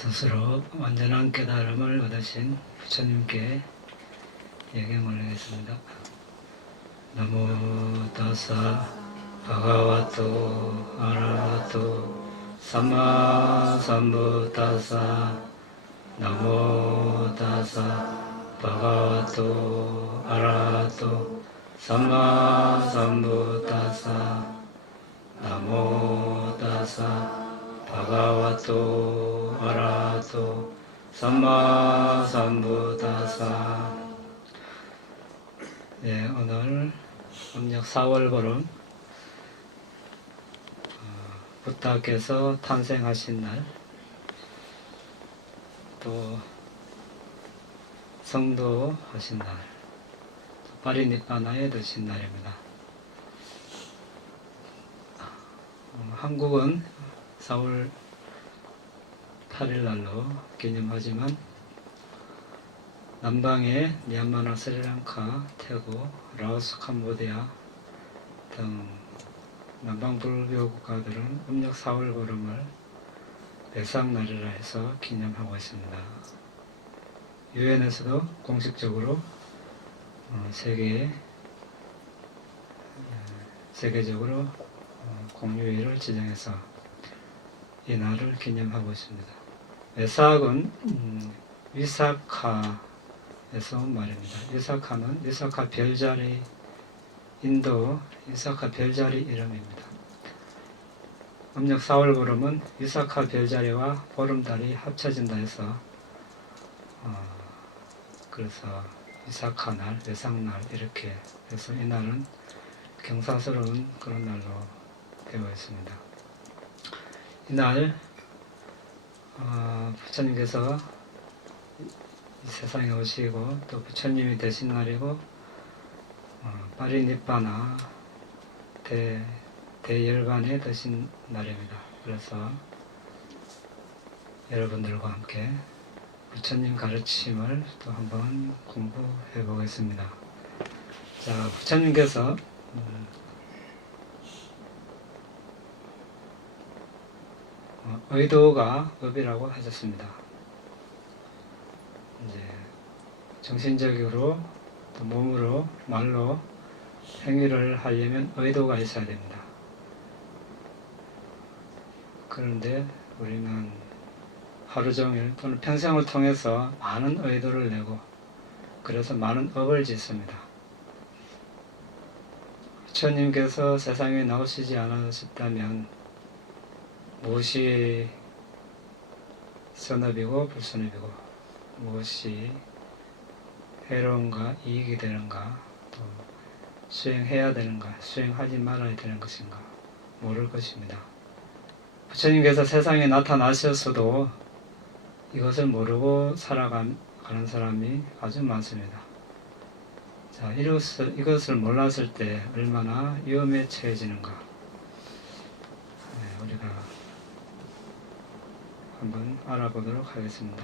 스스로 완전한 깨달음을 얻으신 부처님께 예경을 하겠습니다. 나모 타사 바가와토 아라하토 삼마 삼부타사 나모 타사 바가와토 아라하토 삼마 삼부타사 나모 타사 바가와토 아라하토 삼마 삼부타사. 예, 오늘 음력 4월 보름 부타께서 탄생하신 날, 또 성도하신 날, 파리니빠나에 드신 날입니다. 한국은 4월 8일 날로 기념하지만 남방의 미얀마나, 스리랑카, 태국, 라오스, 캄보디아 등 남방 불교 국가들은 음력 4월 보름을 배상날이라 해서 기념하고 있습니다. 유엔에서도 공식적으로 세계적으로 공휴일을 지정해서 이 날을 기념하고 있습니다. 외삭은 위사카에서 온 말입니다. 위사카는 위사카 별자리, 인도 위사카 별자리 이름입니다. 음력 4월 보름은 위사카 별자리와 보름달이 합쳐진다 해서 그래서 위사카날, 외삭날 이렇게 해서 이 날은 경사스러운 그런 날로 되어 있습니다. 이날 부처님께서 이 세상에 오시고 또 부처님이 되신 날이고 파리니빠나 대열반에 되신 날입니다. 그래서 여러분들과 함께 부처님 가르침을 또 한번 공부해 보겠습니다. 자, 부처님께서 의도가 업이라고 하셨습니다. 이제 정신적으로 또 몸으로 말로 행위를 하려면 의도가 있어야 됩니다. 그런데 우리는 하루 종일 또는 평생을 통해서 많은 의도를 내고 그래서 많은 업을 짓습니다. 부처님께서 세상에 나오시지 않으셨다면 무엇이 선업이고 불선업이고 무엇이 해로운가 이익이 되는가 또 수행해야 되는가 수행하지 말아야 되는 것인가 모를 것입니다. 부처님께서 세상에 나타나셨어도 이것을 모르고 살아가는 사람이 아주 많습니다. 자, 이것을 몰랐을 때 얼마나 위험에 처해지는가 우리가 한번 알아보도록 하겠습니다.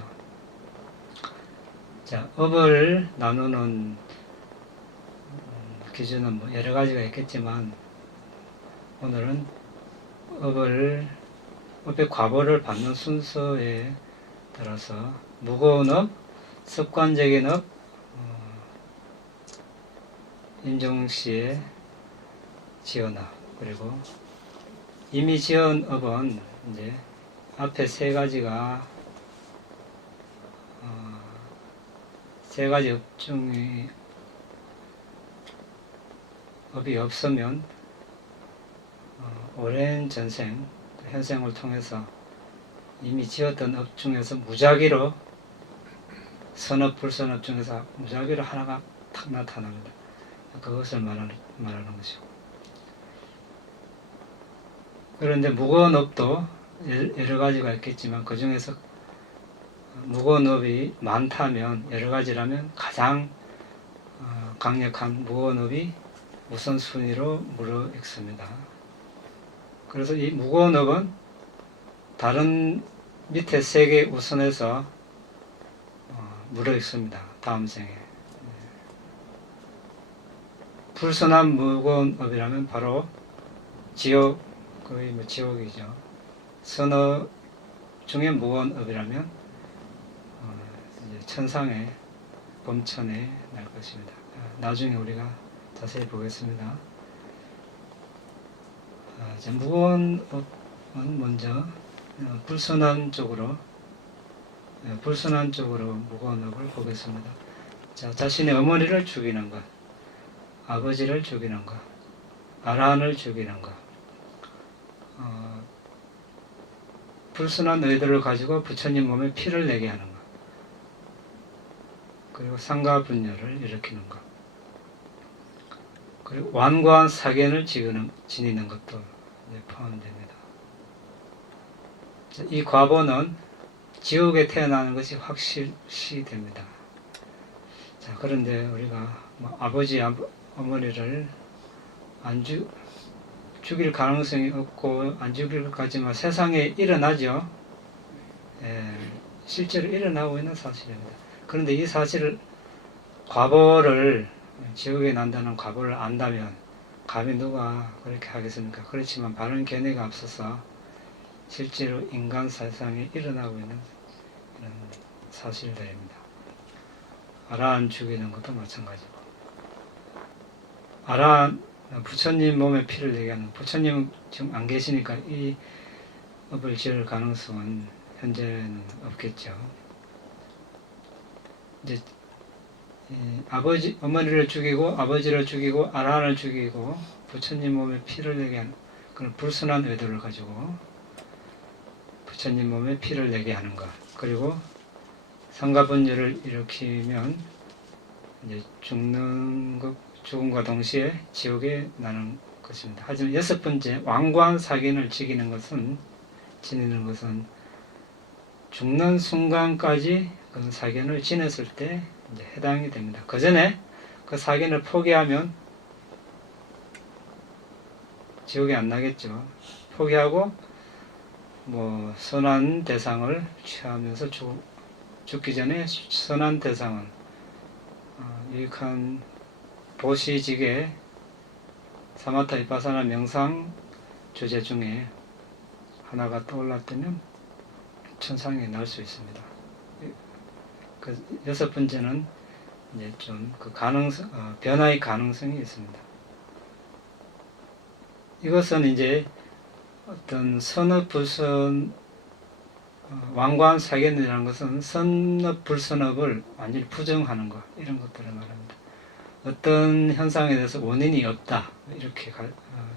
자, 업을 나누는 기준은 뭐 여러 가지가 있겠지만 오늘은 업의 과보를 받는 순서에 따라서 무거운 업, 습관적인 업, 임종시에 지은 업, 그리고 이미 지은 업은 이제 앞에 세 가지 업이 없으면 오랜 전생, 현생을 통해서 이미 지었던 업 중에서 무작위로 선업, 불선업 중에서 무작위로 하나가 탁 나타납니다. 그것을 말하는 것이고. 그런데 무거운 업도 여러 가지가 있겠지만 그 중에서 무거운 업이 많다면 여러 가지라면 가장 강력한 무거운 업이 우선순위로 무르익습니다. 그래서 이 무거운 업은 다른 밑에 세 개 우선해서 무르익습니다. 다음 생에. 불선한 무거운 업이라면 바로 지옥, 거의 지옥이죠. 선업 중에 무거운 업이라면 이제 천상의 범천에 날 것입니다. 나중에 우리가 자세히 보겠습니다. 이제 무거운 업은 먼저 불순한 쪽으로 무거운 업을 보겠습니다. 자, 자신의 어머니를 죽이는 것, 아버지를 죽이는 것, 아란을 죽이는 것, 불순한 의도를 가지고 부처님 몸에 피를 내게 하는 것, 그리고 상가분열을 일으키는 것, 그리고 완고한 사견을 지니는 것도 포함됩니다. 이 과보는 지옥에 태어나는 것이 확실시 됩니다. 자, 그런데 우리가 아버지, 어머니를 죽일 가능성이 없고 안 죽일 것 같지만 세상에 일어나죠. 실제로 일어나고 있는 사실입니다. 그런데 이 사실을, 과보를, 지옥에 난다는 과보를 안다면 감히 누가 그렇게 하겠습니까? 그렇지만 바른 견해가 없어서 실제로 인간 세상에 일어나고 있는 이런 사실들입니다. 아란 죽이는 것도 마찬가지고, 아란 부처님 몸에 피를 내게 하는, 부처님은 지금 안 계시니까 이 업을 지을 가능성은 현재는 없겠죠. 이제 어머니를 죽이고 아버지를 죽이고 아란을 죽이고 부처님 몸에 피를 내게 하는 그런 불순한 의도를 가지고 부처님 몸에 피를 내게 하는 것, 그리고 상가분열을 일으키면 이제 죽음과 동시에 지옥에 나는 것입니다. 하지만 6번째, 완고한 사견을 지니는 것은 죽는 순간까지 그 사견을 지냈을 때 이제 해당이 됩니다. 그 전에 그 사견을 포기하면 지옥에 안 나겠죠. 포기하고 선한 대상을 취하면서 죽기 전에 선한 대상은 유익한 보시직의 사마타 비파사나 명상 주제 중에 하나가 떠올랐다면 천상에 날 수 있습니다. 그 6번째는 이제 좀 그 변화의 가능성이 있습니다. 이것은 이제 어떤 완고한 사견이라는 것은 선업, 불선업을 완전히 부정하는 것, 이런 것들을 말합니다. 어떤 현상에 대해서 원인이 없다, 이렇게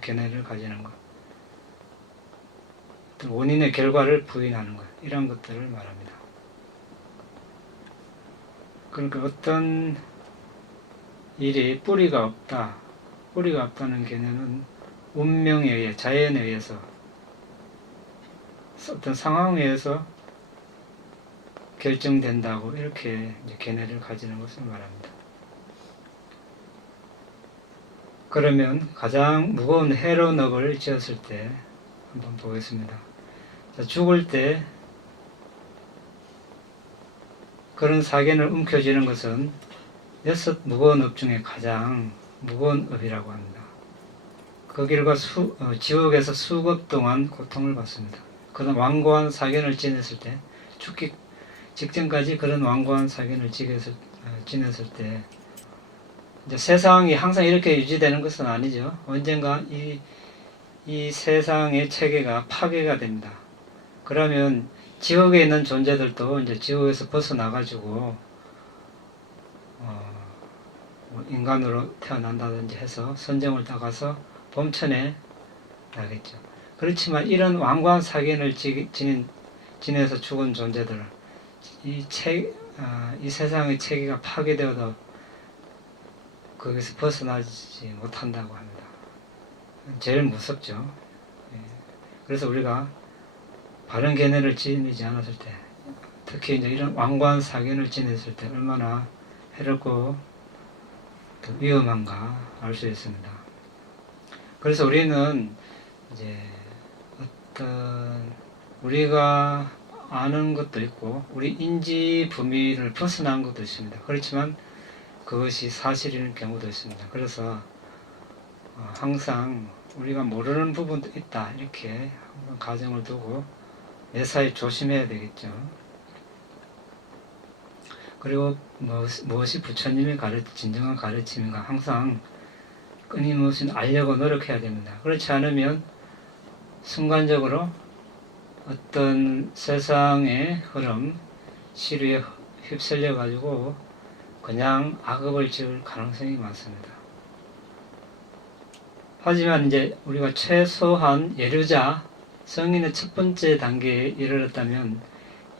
견해를 가지는 것, 원인의 결과를 부인하는 것, 이런 것들을 말합니다. 그러니까 어떤 일이 뿌리가 없다는 개념은 운명에 의해, 자연에 의해서, 어떤 상황에 의해서 결정된다고 이렇게 이제 견해를 가지는 것을 말합니다. 그러면 가장 무거운 해로운 업을 지었을 때 한번 보겠습니다. 자, 죽을 때 그런 사견을 움켜쥐는 것은 6 무거운 업 중에 가장 무거운 업이라고 합니다. 그 결과 지옥에서 수급 동안 고통을 받습니다. 그런 완고한 사견을 지냈을 때, 죽기 직전까지 그런 완고한 사견을 지냈을 때, 이제 세상이 항상 이렇게 유지되는 것은 아니죠. 언젠가 이 세상의 체계가 파괴가 됩니다. 그러면 지옥에 있는 존재들도 이제 지옥에서 벗어나가지고 인간으로 태어난다든지 해서 선정을 따가서 범천에 나겠죠. 그렇지만 이런 완고한 사견을 지내서 죽은 존재들, 이 세상의 체계가 파괴되어도 거기서 벗어나지 못한다고 합니다. 제일 무섭죠. 그래서 우리가 바른 견해를 지니지 않았을 때, 특히 이제 이런 완고한 사견을 지냈을 때 얼마나 해롭고 또 위험한가 알 수 있습니다. 그래서 우리는 이제 어떤 우리가 아는 것도 있고 우리 인지 범위를 벗어난 것도 있습니다. 그렇지만 그것이 사실인 경우도 있습니다. 그래서 항상 우리가 모르는 부분도 있다, 이렇게 가정을 두고 매사에 조심해야 되겠죠. 그리고 무엇이 부처님의 진정한 가르침인가 항상 끊임없이 알려고 노력해야 됩니다. 그렇지 않으면 순간적으로 어떤 세상의 흐름, 시류에 휩쓸려 가지고 그냥 악업을 지을 가능성이 많습니다. 하지만 이제 우리가 최소한 예류자 성인의 첫 번째 단계에 이르렀다면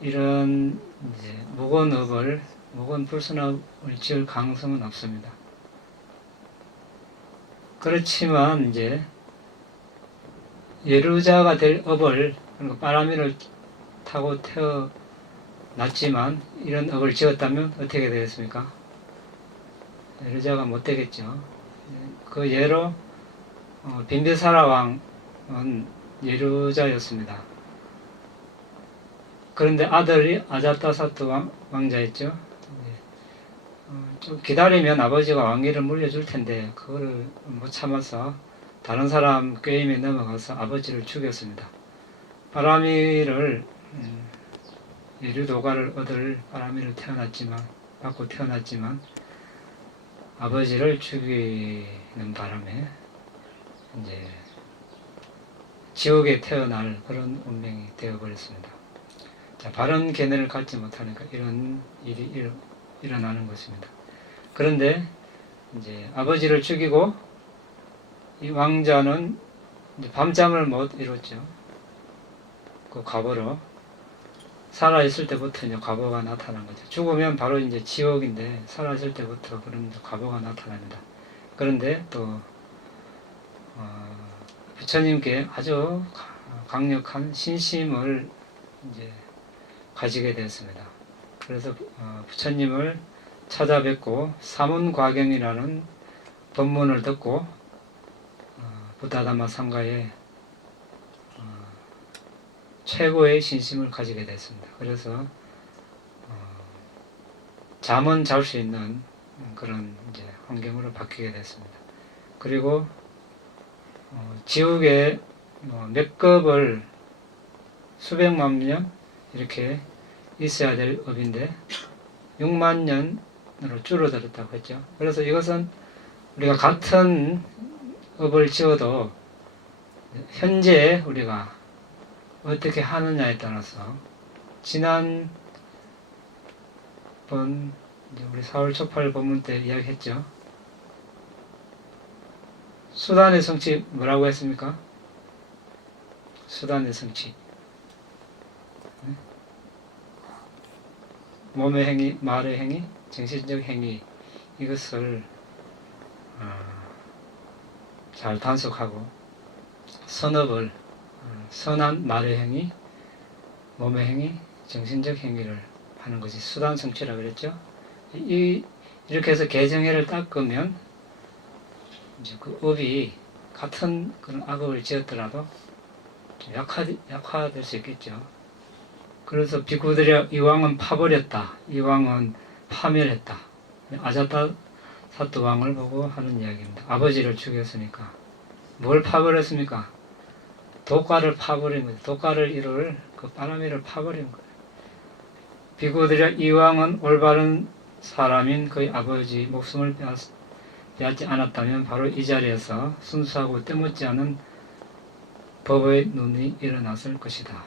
이런 이제 무거운 불선업을 지을 가능성은 없습니다. 그렇지만 이제 예루자가 될 업을, 그러니까 바라미를 타고 태어났지만 이런 업을 지었다면 어떻게 되겠습니까? 예루자가 못 되겠죠. 그 예로 빈비사라 왕은 예루자였습니다. 그런데 아들이 아자타사트 왕자였죠. 좀 기다리면 아버지가 왕위를 물려줄 텐데 그거를 못 참아서 다른 사람 꾀임에 넘어가서 아버지를 죽였습니다. 바라미를 예류도가를 얻을 바라미를 받고 태어났지만 아버지를 죽이는 바람에 이제 지옥에 태어날 그런 운명이 되어버렸습니다. 자, 바른 견해를 갖지 못하니까 이런 일이 일어나는 것입니다. 그런데 이제 아버지를 죽이고 이 왕자는 이제 밤잠을 못 이뤘죠. 그 과보로 살아있을 때부터 이제 과보가 나타난 거죠. 죽으면 바로 이제 지옥인데 살아있을 때부터 그런 과보가 나타납니다. 그런데 또 부처님께 아주 강력한 신심을 이제 가지게 되었습니다. 그래서 부처님을 찾아뵙고 사문과경이라는 법문을 듣고 부다다마 상가에 최고의 신심을 가지게 됐습니다. 그래서 잠은 잘 수 있는 그런 이제 환경으로 바뀌게 됐습니다. 그리고 지옥에 몇 급을 수백만 년 이렇게 있어야 될 업인데 6만 년으로 줄어들었다고 했죠. 그래서 이것은 우리가 같은 업을 지어도 현재 우리가 어떻게 하느냐에 따라서 지난번 우리 4월 초팔 법문 때 이야기했죠. 수단의 성취 뭐라고 했습니까? 수단의 성취. 몸의 행위, 말의 행위, 정신적 행위 이것을 잘 단속하고 선업을 선한 말의 행위, 몸의 행위, 정신적 행위를 하는 것이 수단 성취라 그랬죠. 이렇게 해서 개정해를 닦으면 이제 그 업이 같은 그런 악업을 지었더라도 좀 약화될 수 있겠죠. 그래서 비구들이 이 왕은 파버렸다. 이 왕은 파멸했다. 아자타 사또 왕을 보고 하는 이야기입니다. 아버지를 죽였으니까. 뭘 파버렸습니까? 도가를 파버린 거예요. 도가를 이룰 그 바라미를 파버린 거예요. 비구들이 이 왕은 올바른 사람인 그의 아버지 목숨을 빼앗지 않았다면 바로 이 자리에서 순수하고 때묻지 않은 법의 눈이 일어났을 것이다.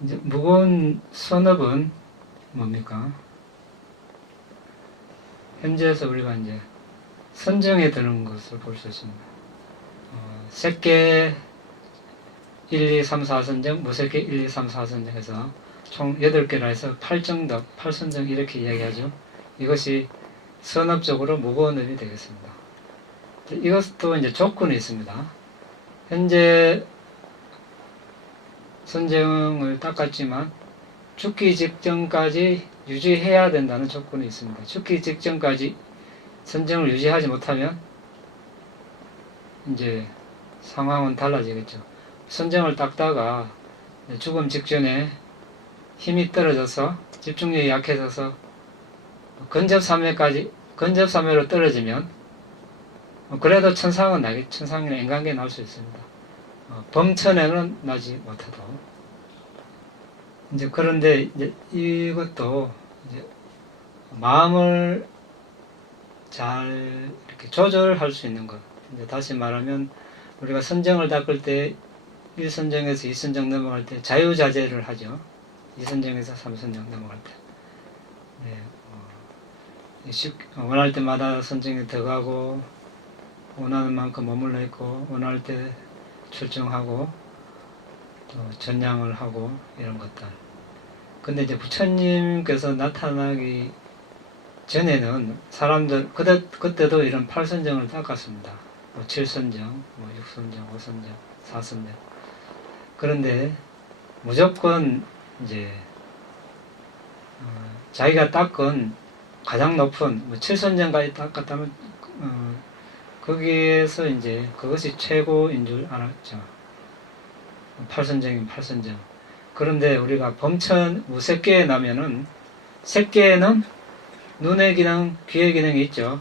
이제 무거운 선업은 뭡니까? 현재에서 우리가 이제 선정에 드는 것을 볼 수 있습니다. 색계 1, 2, 3, 4선정, 무색계 1, 2, 3, 4선정 해서 총 8개라 해서 8정덕, 8선정 이렇게 이야기하죠. 이것이 선업적으로 무거운 업이 되겠습니다. 이것도 이제 조건이 있습니다. 현재 선정을 닦았지만 죽기 직전까지 유지해야 된다는 조건이 있습니다. 죽기 직전까지 선정을 유지하지 못하면 이제 상황은 달라지겠죠. 선정을 닦다가 죽음 직전에 힘이 떨어져서 집중력이 약해져서 근접사매로 떨어지면 그래도 천상은 천상이나 인간계에 나올 수 있습니다. 범천에는 나지 못해도 이제 그런데 이제 이것도 이제 마음을 잘 이렇게 조절할 수 있는 것. 이제 다시 말하면 우리가 선정을 닦을 때 1선정에서 2선정 넘어갈 때 자유자재를 하죠. 2선정에서 3선정 넘어갈 때. 네, 원할 때마다 선정에 들어가고 원하는 만큼 머물러 있고 원할 때 출정하고 또 전향을 하고 이런 것들. 근데 이제 부처님께서 나타나기 전에는 사람들 그때도 이런 8선정을 닦았습니다. 뭐 7선정, 뭐 6선정, 5선정, 4선정. 그런데 무조건 이제 자기가 닦은 가장 높은 뭐 7선정까지 닦았다면 거기에서 이제 그것이 최고인 줄 알았죠. 8선정이면 8선정. 그런데 우리가 범천 무색계에 나면은 색계에는 눈의 기능, 귀의 기능이 있죠.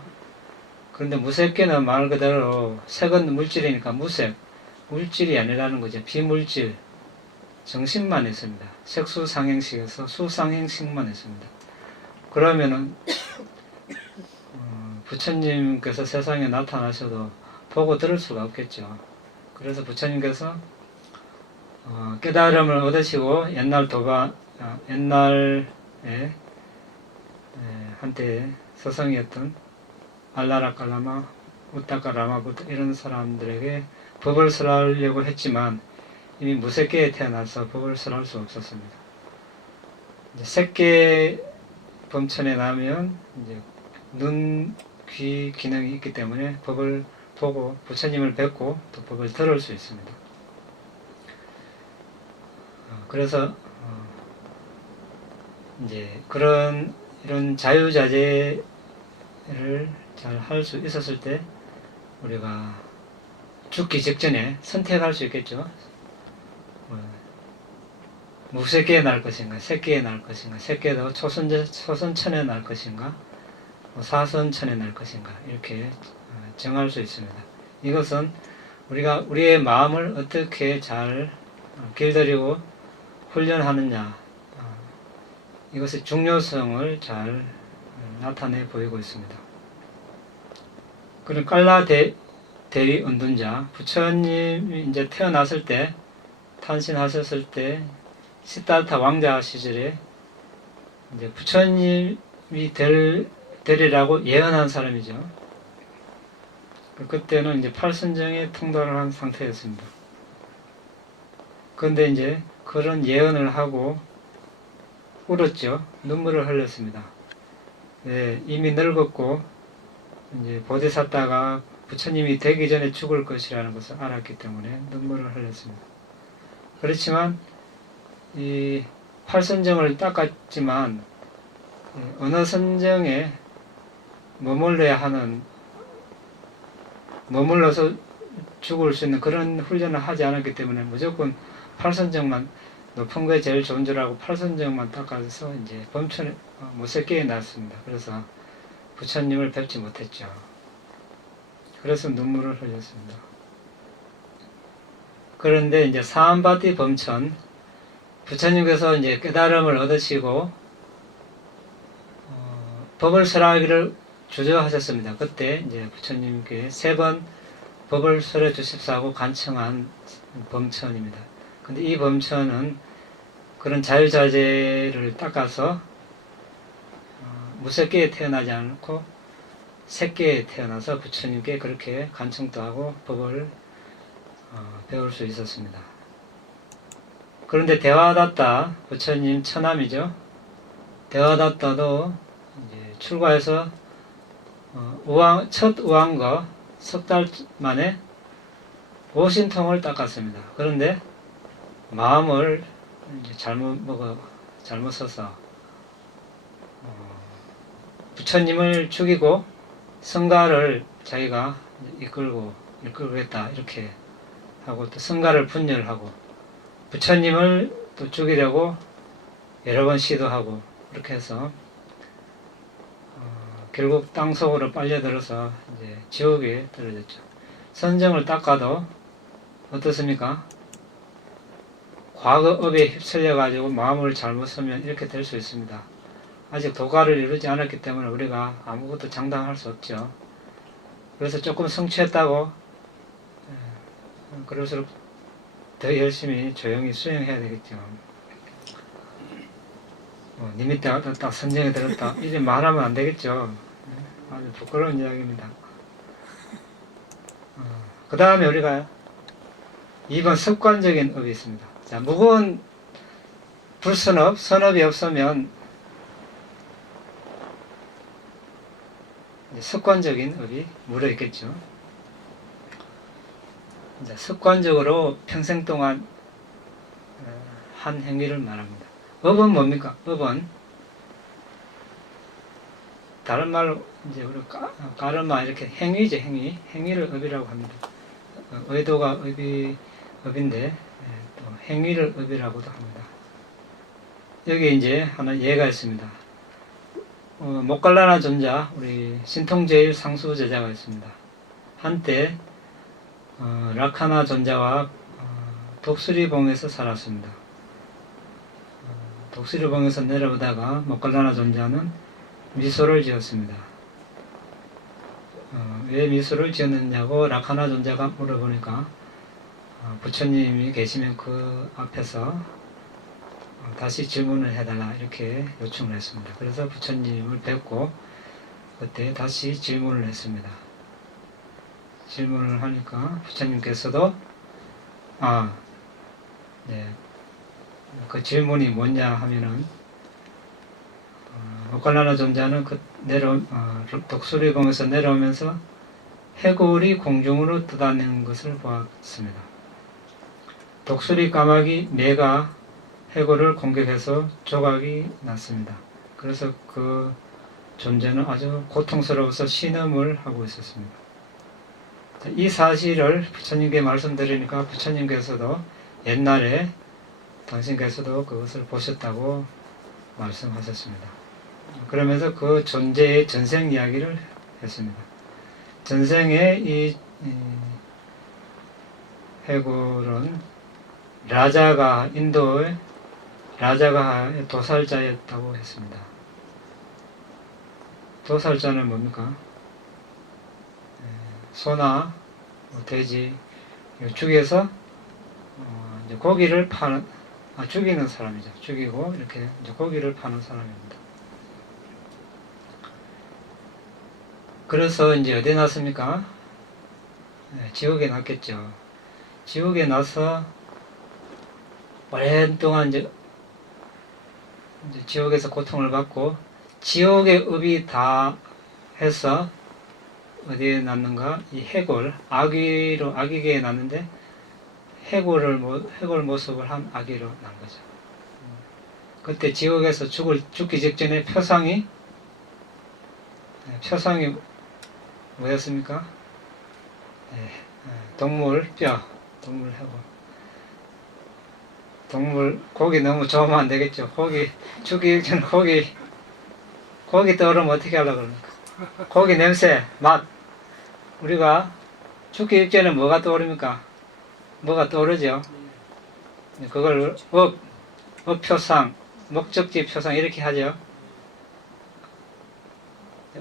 그런데 무색계는 말 그대로 색은 물질이니까 무색, 물질이 아니라는 거죠. 비물질, 정신만 있습니다. 색수상행식에서 수상행식만 있습니다. 그러면은 부처님께서 세상에 나타나셔도 보고 들을 수가 없겠죠. 그래서 부처님께서 깨달음을 얻으시고 옛날에 한때 서성이었던 알라라칼라마, 우타카라마부터 이런 사람들에게 법을 설하려고 했지만 이미 무색계에 태어나서 법을 설할 수 없었습니다. 이제 색계 범천에 나면 이제 눈, 귀 기능이 있기 때문에 법을 보고 부처님을 뵙고 또 법을 들을 수 있습니다. 그래서 이제 이런 자유자재를 잘 할 수 있었을 때 우리가 죽기 직전에 선택할 수 있겠죠. 무색계에 날 것인가, 색계에 날 것인가, 색계도 초선천에 날 것인가, 사선천에 날 것인가 이렇게 정할 수 있습니다. 이것은 우리가 우리의 마음을 어떻게 잘 길들이고 훈련하느냐, 이것의 중요성을 잘 나타내 보이고 있습니다. 그리고 깔라 대위 은둔자, 부처님이 이제 태어났을 때, 탄신하셨을 때, 시달타 왕자 시절에 이제 부처님이 되리라고 예언한 사람이죠. 그때는 이제 8선정에 통달을 한 상태였습니다. 그런데 이제 그런 예언을 하고 울었죠. 눈물을 흘렸습니다. 네, 이미 늙었고 이제 보디사tta가 부처님이 되기 전에 죽을 것이라는 것을 알았기 때문에 눈물을 흘렸습니다. 그렇지만 이 8선정을 닦았지만 어느 선정에 머물러서 죽을 수 있는 그런 훈련을 하지 않았기 때문에 무조건 8선정만 높은 거에 제일 좋은 줄 알고 8선정만 닦아서 이제 범천에 무색계에 났습니다. 그래서 부처님을 뵙지 못했죠. 그래서 눈물을 흘렸습니다. 그런데 이제 사암바티 범천, 부처님께서 이제 깨달음을 얻으시고 법을 설하기를 주저하셨습니다. 그때 이제 부처님께 3번 법을 설해 주십사고 간청한 범천입니다. 근데 이 범천은 그런 자유자재를 닦아서 무색계에 태어나지 않고 색계에 태어나서 부처님께 그렇게 간청도 하고 법을 배울 수 있었습니다. 그런데 대화다tta 부처님 처남이죠. 대화다tta도 이제 출가해서 첫 우왕거 석 달 만에 오신통을 닦았습니다. 그런데 마음을 이제 잘못 써서 부처님을 죽이고 성가를 자기가 이끌겠다 이렇게 하고 또 성가를 분열하고 부처님을 또 죽이려고 여러 번 시도하고 이렇게 해서 결국 땅속으로 빨려들어서 이제 지옥에 떨어졌죠. 선정을 닦아도 어떻습니까? 과거 업에 휩쓸려 가지고 마음을 잘못 쓰면 이렇게 될 수 있습니다. 아직 도가를 이루지 않았기 때문에 우리가 아무것도 장담할 수 없죠. 그래서 조금 성취했다고 그럴수록 더 열심히 조용히 수행해야 되겠죠. 님이 딱 선정에 들었다 이제 말하면 안 되겠죠. 아주 부끄러운 이야기입니다. 그 다음에 우리가 2번 습관적인 업이 있습니다. 자, 무거운 불선업, 선업이 없으면 습관적인 업이 물어있겠죠. 습관적으로 평생 동안 한 행위를 말합니다. 업은 뭡니까? 업은 다른 말로 이제 우리 까르마 이렇게 행위죠, 행위를 업이라고 합니다. 의도가 업인데 또 행위를 업이라고도 합니다. 여기 이제 하나 예가 있습니다. 모칼라나 존자 우리 신통제일 상수 제자가 있습니다. 한때 라카나 존자와 독수리봉에서 살았습니다. 독수리봉에서 내려오다가 모칼라나 존자는 미소를 지었습니다. 왜 미소를 지었느냐고 라카나 존자가 물어보니까 부처님이 계시면 그 앞에서 다시 질문을 해달라 이렇게 요청을 했습니다. 그래서 부처님을 뵙고 그때 다시 질문을 했습니다. 질문을 하니까 부처님께서도 그 질문이 뭐냐 하면은 모칼라나 존자는 독수리봉에서 내려오면서 해골이 공중으로 떠다니는 것을 보았습니다. 독수리 까마귀 매가 해골을 공격해서 조각이 났습니다. 그래서 그 존재는 아주 고통스러워서 신음을 하고 있었습니다. 이 사실을 부처님께 말씀드리니까 부처님께서도 옛날에 당신께서도 그것을 보셨다고 말씀하셨습니다. 그러면서 그 존재의 전생 이야기를 했습니다. 전생에 이 해골은 인도의 라자가의 도살자였다고 했습니다. 도살자는 뭡니까? 소나 돼지 죽여서 이제 고기를 죽이는 사람이죠. 죽이고 이렇게 이제 고기를 파는 사람입니다. 그래서 이제 어디에 났습니까? 지옥에 났겠죠. 지옥에 나서 오랫동안 이제 지옥에서 고통을 받고 지옥의 업이 다 해서 어디에 났는가? 이 해골, 아기계에 났는데 해골 모습을 한 아기로 난 거죠. 그때 지옥에서 죽기 직전에 표상이 뭐였습니까? 동물 해골. 고기 너무 좋으면 안 되겠죠. 죽기 전에 고기 떠오르면 어떻게 하려고 그럽니까? 고기 냄새, 맛. 우리가 죽기 직전에 뭐가 떠오릅니까? 뭐가 떠오르죠? 그걸 업표상, 목적지 표상 이렇게 하죠.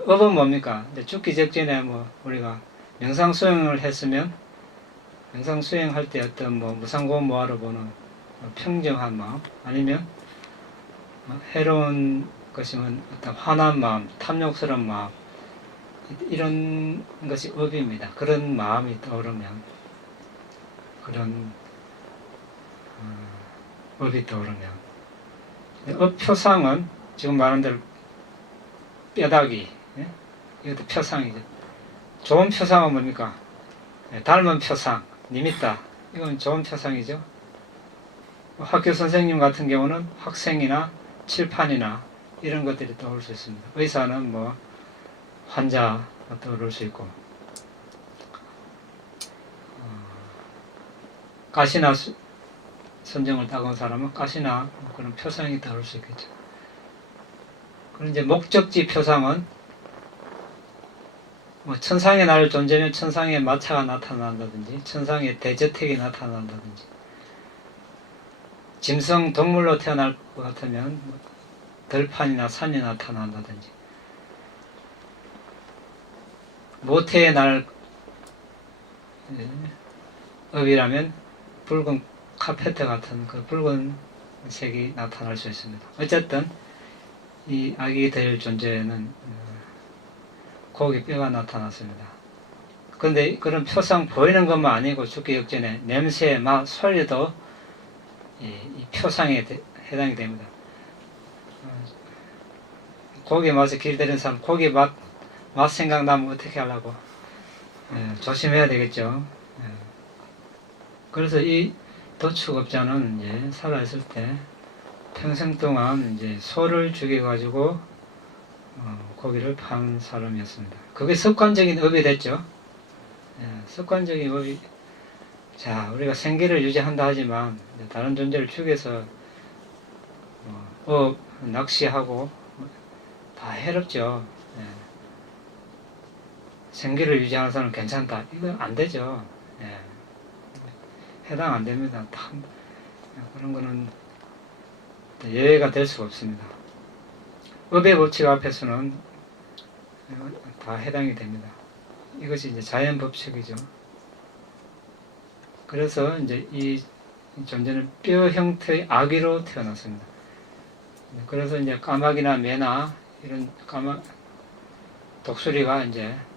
업은 뭡니까? 죽기 직전에 우리가 명상 수행을 했으면 명상 수행할 때 어떤 무상고음 모아로 보는 평정한 마음, 아니면 해로운 것이면 어떤 화난 마음, 탐욕스러운 마음, 이런 것이 업입니다. 그런 마음이 떠오르면, 그런 업이 떠오르면, 업 표상은 지금 말한 대로 뼈다귀, 이것도 표상이죠. 좋은 표상은 뭡니까? 닮은 표상, 니미타, 이건 좋은 표상이죠. 학교 선생님 같은 경우는 학생이나 칠판이나 이런 것들이 떠올 수 있습니다. 의사는 환자가 떠오를 수 있고, 가시나 선정을 따온 사람은 가시나 그런 표상이 떠올 수 있겠죠. 그럼 이제 목적지 표상은 뭐 천상의 날 존재면 천상의 마차가 나타난다든지 천상의 대저택이 나타난다든지 짐승 동물로 태어날 것 같으면 들판이나 산이 나타난다든지 모태의 날 업이라면 붉은 카페트 같은 그 붉은 색이 나타날 수 있습니다. 어쨌든 이 아기 될 존재는 고기 뼈가 나타났습니다. 그런데 그런 표상 보이는 것만 아니고 죽기 역전에 냄새, 맛, 소리도 이 표상에 해당이 됩니다. 고기 맛에 길들인 사람 고기 맛 생각나면 어떻게 하려고? 조심해야 되겠죠. 그래서 이 도축업자는 살아있을 때 평생 동안 소를 죽여가지고 고기를 파는 사람이었습니다. 그게 습관적인 업이 됐죠. 습관적인 업이, 자, 우리가 생계를 유지한다 하지만 다른 존재를 죽여서 낚시하고 다 해롭죠. 생계를 유지하는 사람은 괜찮다. 이거 안 되죠. 해당 안 됩니다. 그런 거는 예외가 될 수가 없습니다. 업의 법칙 앞에서는 다 해당이 됩니다. 이것이 자연 법칙이죠. 그래서 이 존재는 뼈 형태의 아기로 태어났습니다. 그래서 까마귀나 매나 이런 독수리가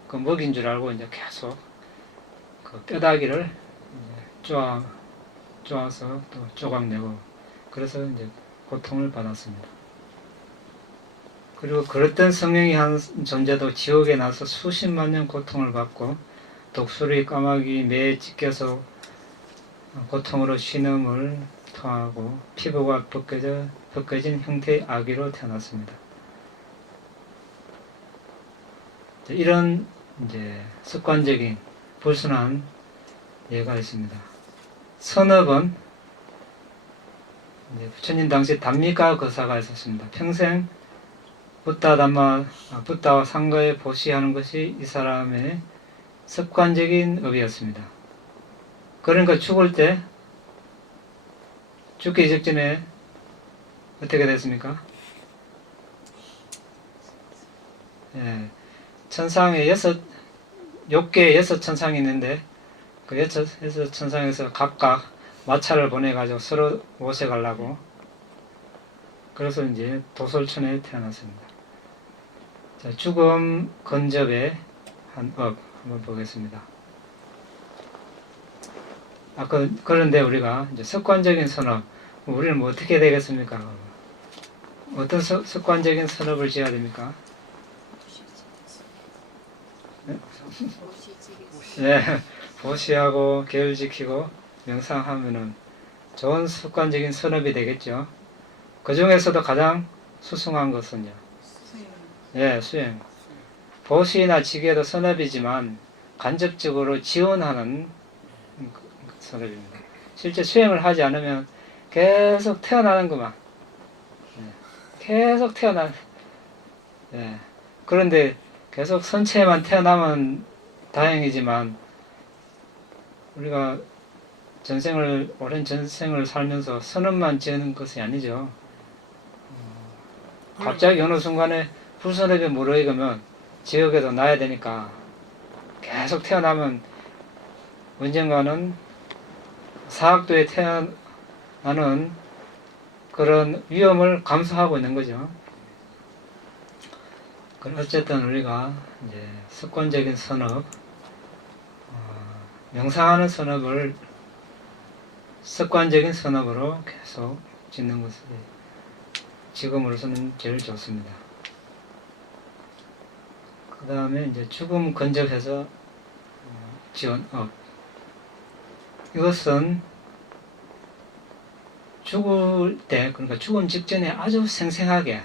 그 먹인 줄 알고 계속 그 뼈다귀를 쪼아서 또 조각내고 그래서 고통을 받았습니다. 그리고 그릇된 성령이 한 존재도 지옥에 나서 수십만 년 고통을 받고 독수리, 까마귀, 매에 찢겨서 고통으로 신음을 토하고 피부가 벗겨진 형태의 아기로 태어났습니다. 이런 습관적인 불순한 예가 있습니다. 선업은 부처님 당시 단미가 거사가 있었습니다. 평생 붓다와 상가에 보시하는 것이 이 사람의 습관적인 업이었습니다. 그러니까 죽기 직전에 어떻게 됐습니까? 천상에 6개의 6천상이 있는데 그 6천상에서 각각 마차를 보내가지고 서로 모셔가려고 그래서 도솔천에 태어났습니다. 자, 죽음 근접의 한 업 한번 보겠습니다. 그런데 우리가 습관적인 선업, 우리는 어떻게 되겠습니까? 어떤 습관적인 선업을 지어야 됩니까? 보시하고 계율 지키고 명상하면은 좋은 습관적인 선업이 되겠죠. 그 중에서도 가장 수승한 것은요. 수행. 보시나 지게도 선업이지만 간접적으로 지원하는 선업입니다. 실제 수행을 하지 않으면 계속 태어나는 것만. 계속 그런데 계속 선체에만 태어나면 다행이지만 우리가 오랜 전생을 살면서 선업만 지는 것이 아니죠. 갑자기 어느 순간에 불선업에 무르익으면 지옥에도 나야 되니까 계속 태어나면 언젠가는 사학도에 태어나는 그런 위험을 감수하고 있는 거죠. 어쨌든 우리가 습관적인 선업, 명상하는 선업을 습관적인 선업으로 계속 짓는 것이 지금으로서는 제일 좋습니다. 그 다음에 죽음 근접해서 지원업. 이것은 죽을 때, 그러니까 죽음 직전에 아주 생생하게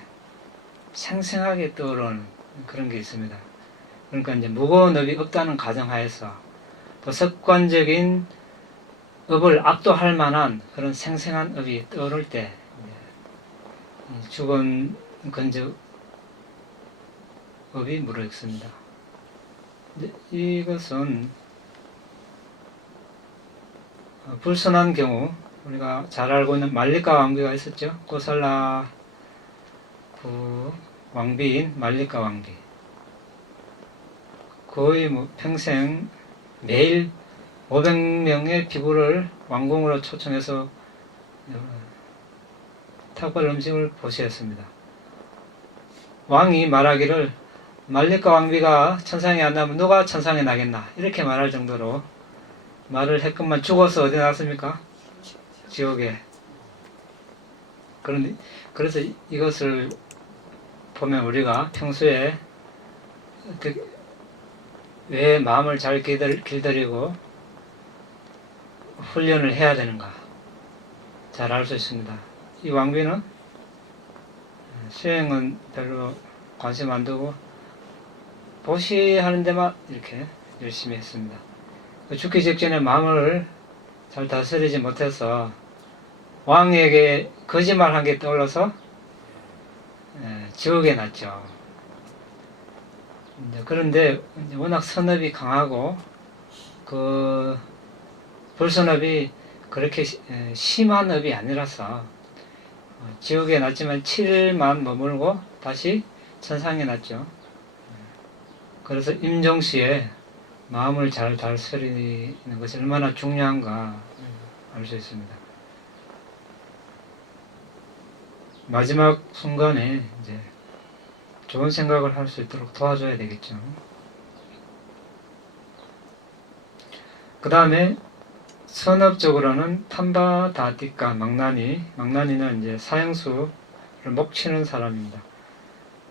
떠오르는 그런 게 있습니다. 그러니까 무거운 업이 없다는 가정하에서 또 습관적인 업을 압도할 만한 그런 생생한 업이 떠오를 때 죽음 근접 업이 무르익습니다. 이것은 불순한 경우, 우리가 잘 알고 있는 말리카 왕비가 있었죠. 고살라 그 왕비인 말리카 왕비. 거의 뭐 평생 매일 500명의 비구를 왕궁으로 초청해서 탁발 음식을 보시했습니다. 왕이 말하기를 말리카 왕비가 천상에 안 나면 누가 천상에 나겠나, 이렇게 말할 정도로 말을 했건만 죽어서 어디 나왔습니까? 지옥에. 그래서 이것을 보면 우리가 평소에 왜 마음을 잘 길들이고 훈련을 해야 되는가 잘 알 수 있습니다. 이 왕비는 수행은 별로 관심 안 두고 보시하는 데만 이렇게 열심히 했습니다. 죽기 직전에 마음을 잘 다스리지 못해서 왕에게 거짓말한 게 떠올라서 지옥에 났죠. 그런데 워낙 선업이 강하고 그 불선업이 그렇게 심한 업이 아니라서 지옥에 났지만 7일만 머물고 다시 천상에 났죠. 그래서 임종시에 마음을 잘 다스리는 것이 얼마나 중요한가 알 수 있습니다. 마지막 순간에 이제 좋은 생각을 할 수 있도록 도와줘야 되겠죠. 그 다음에 선업적으로는 탐바다티카 망나니는 이제 사형수를 목치는 사람입니다.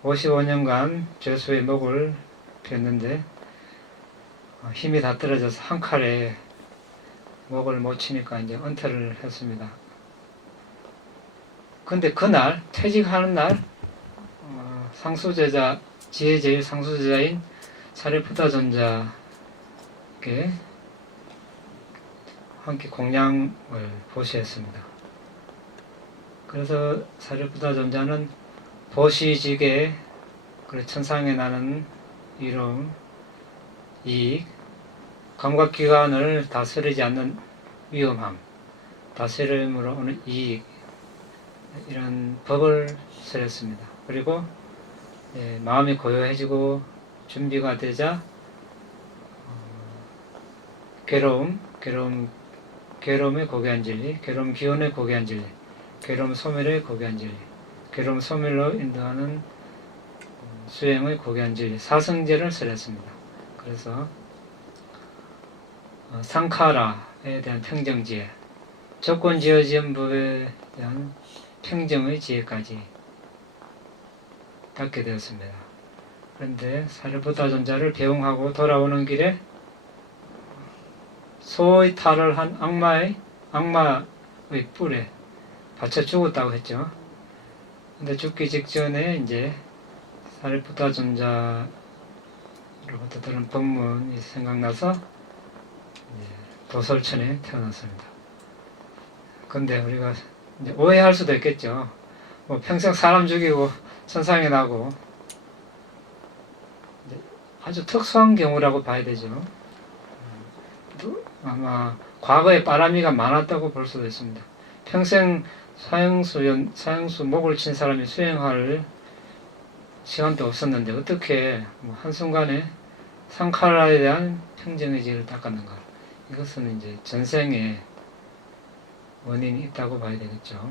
55년간 죄수의 목을 폈는데 힘이 다 떨어져서 한 칼에 목을 못 치니까 이제 은퇴를 했습니다. 근데 그날 퇴직하는 날 상수제자, 지혜 제일 상수제자인 사리푸타 존자에게 함께 공양을 보시했습니다. 그래서 사리푸타 존자는 보시직에 천상에 나는 이로움, 이익, 감각기관을 다스리지 않는 위험함, 다스림으로 오는 이익, 이런 법을 설했습니다. 그리고 마음이 고요해지고 준비가 되자 괴로움의 고귀한 진리, 괴로움 기원의 고귀한 진리, 괴로움 소멸의 고귀한 진리, 괴로움 소멸로 인도하는 수행의 고귀한 진리, 사성제를 설했습니다. 그래서 상카라에 대한 평정지혜, 조건지어지은 법에 대한 평정의 지혜까지 닦게 되었습니다. 그런데 사리푸타 존자를 배웅하고 돌아오는 길에 소의 탈을 한 악마의 뿔에 받쳐 죽었다고 했죠. 근데 죽기 직전에 이제 사리푸타 존자로부터 들은 법문이 생각나서 도솔천에 태어났습니다. 근데 우리가 이제 오해할 수도 있겠죠. 뭐 평생 사람 죽이고 천상에 나고 아주 특수한 경우라고 봐야 되죠. 아마 과거에 바람이가 많았다고 볼 수도 있습니다. 평생 사형수 목을 친 사람이 수행할 시간도 없었는데 어떻게 한순간에 상카라에 대한 평정의 지혜를 닦았는가. 이것은 이제 전생에 원인이 있다고 봐야 되겠죠.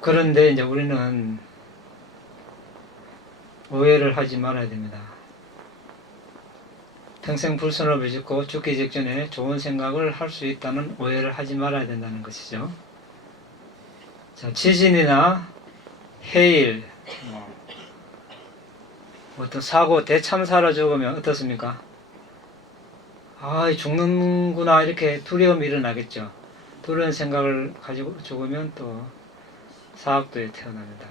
그런데 이제 우리는 오해를 하지 말아야 됩니다. 평생 불선업을 짓고 죽기 직전에 좋은 생각을 할 수 있다는 오해를 하지 말아야 된다는 것이죠. 자, 지진이나 해일, 어떤 사고, 대참사로 죽으면 어떻습니까? 죽는구나, 이렇게 두려움이 일어나겠죠. 두려운 생각을 가지고 죽으면 또 사학도에 태어납니다.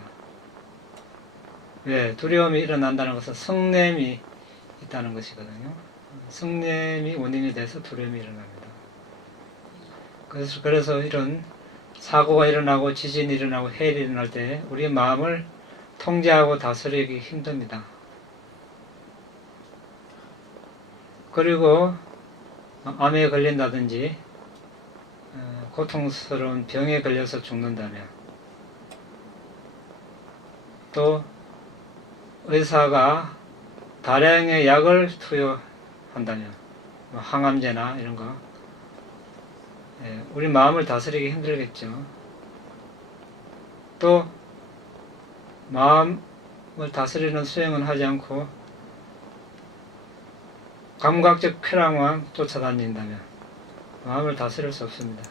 왜? 두려움이 일어난다는 것은 성냄이 있다는 것이거든요. 성냄이 원인이 돼서 두려움이 일어납니다. 그래서 이런 사고가 일어나고 지진이 일어나고 해일이 일어날 때 우리의 마음을 통제하고 다스리기 힘듭니다. 그리고 암에 걸린다든지 고통스러운 병에 걸려서 죽는다면, 또 의사가 다량의 약을 투여한다면, 항암제나 이런 거, 우리 마음을 다스리기 힘들겠죠. 또 마음을 다스리는 수행은 하지 않고 감각적 쾌락만 쫓아다닌다면 마음을 다스릴 수 없습니다.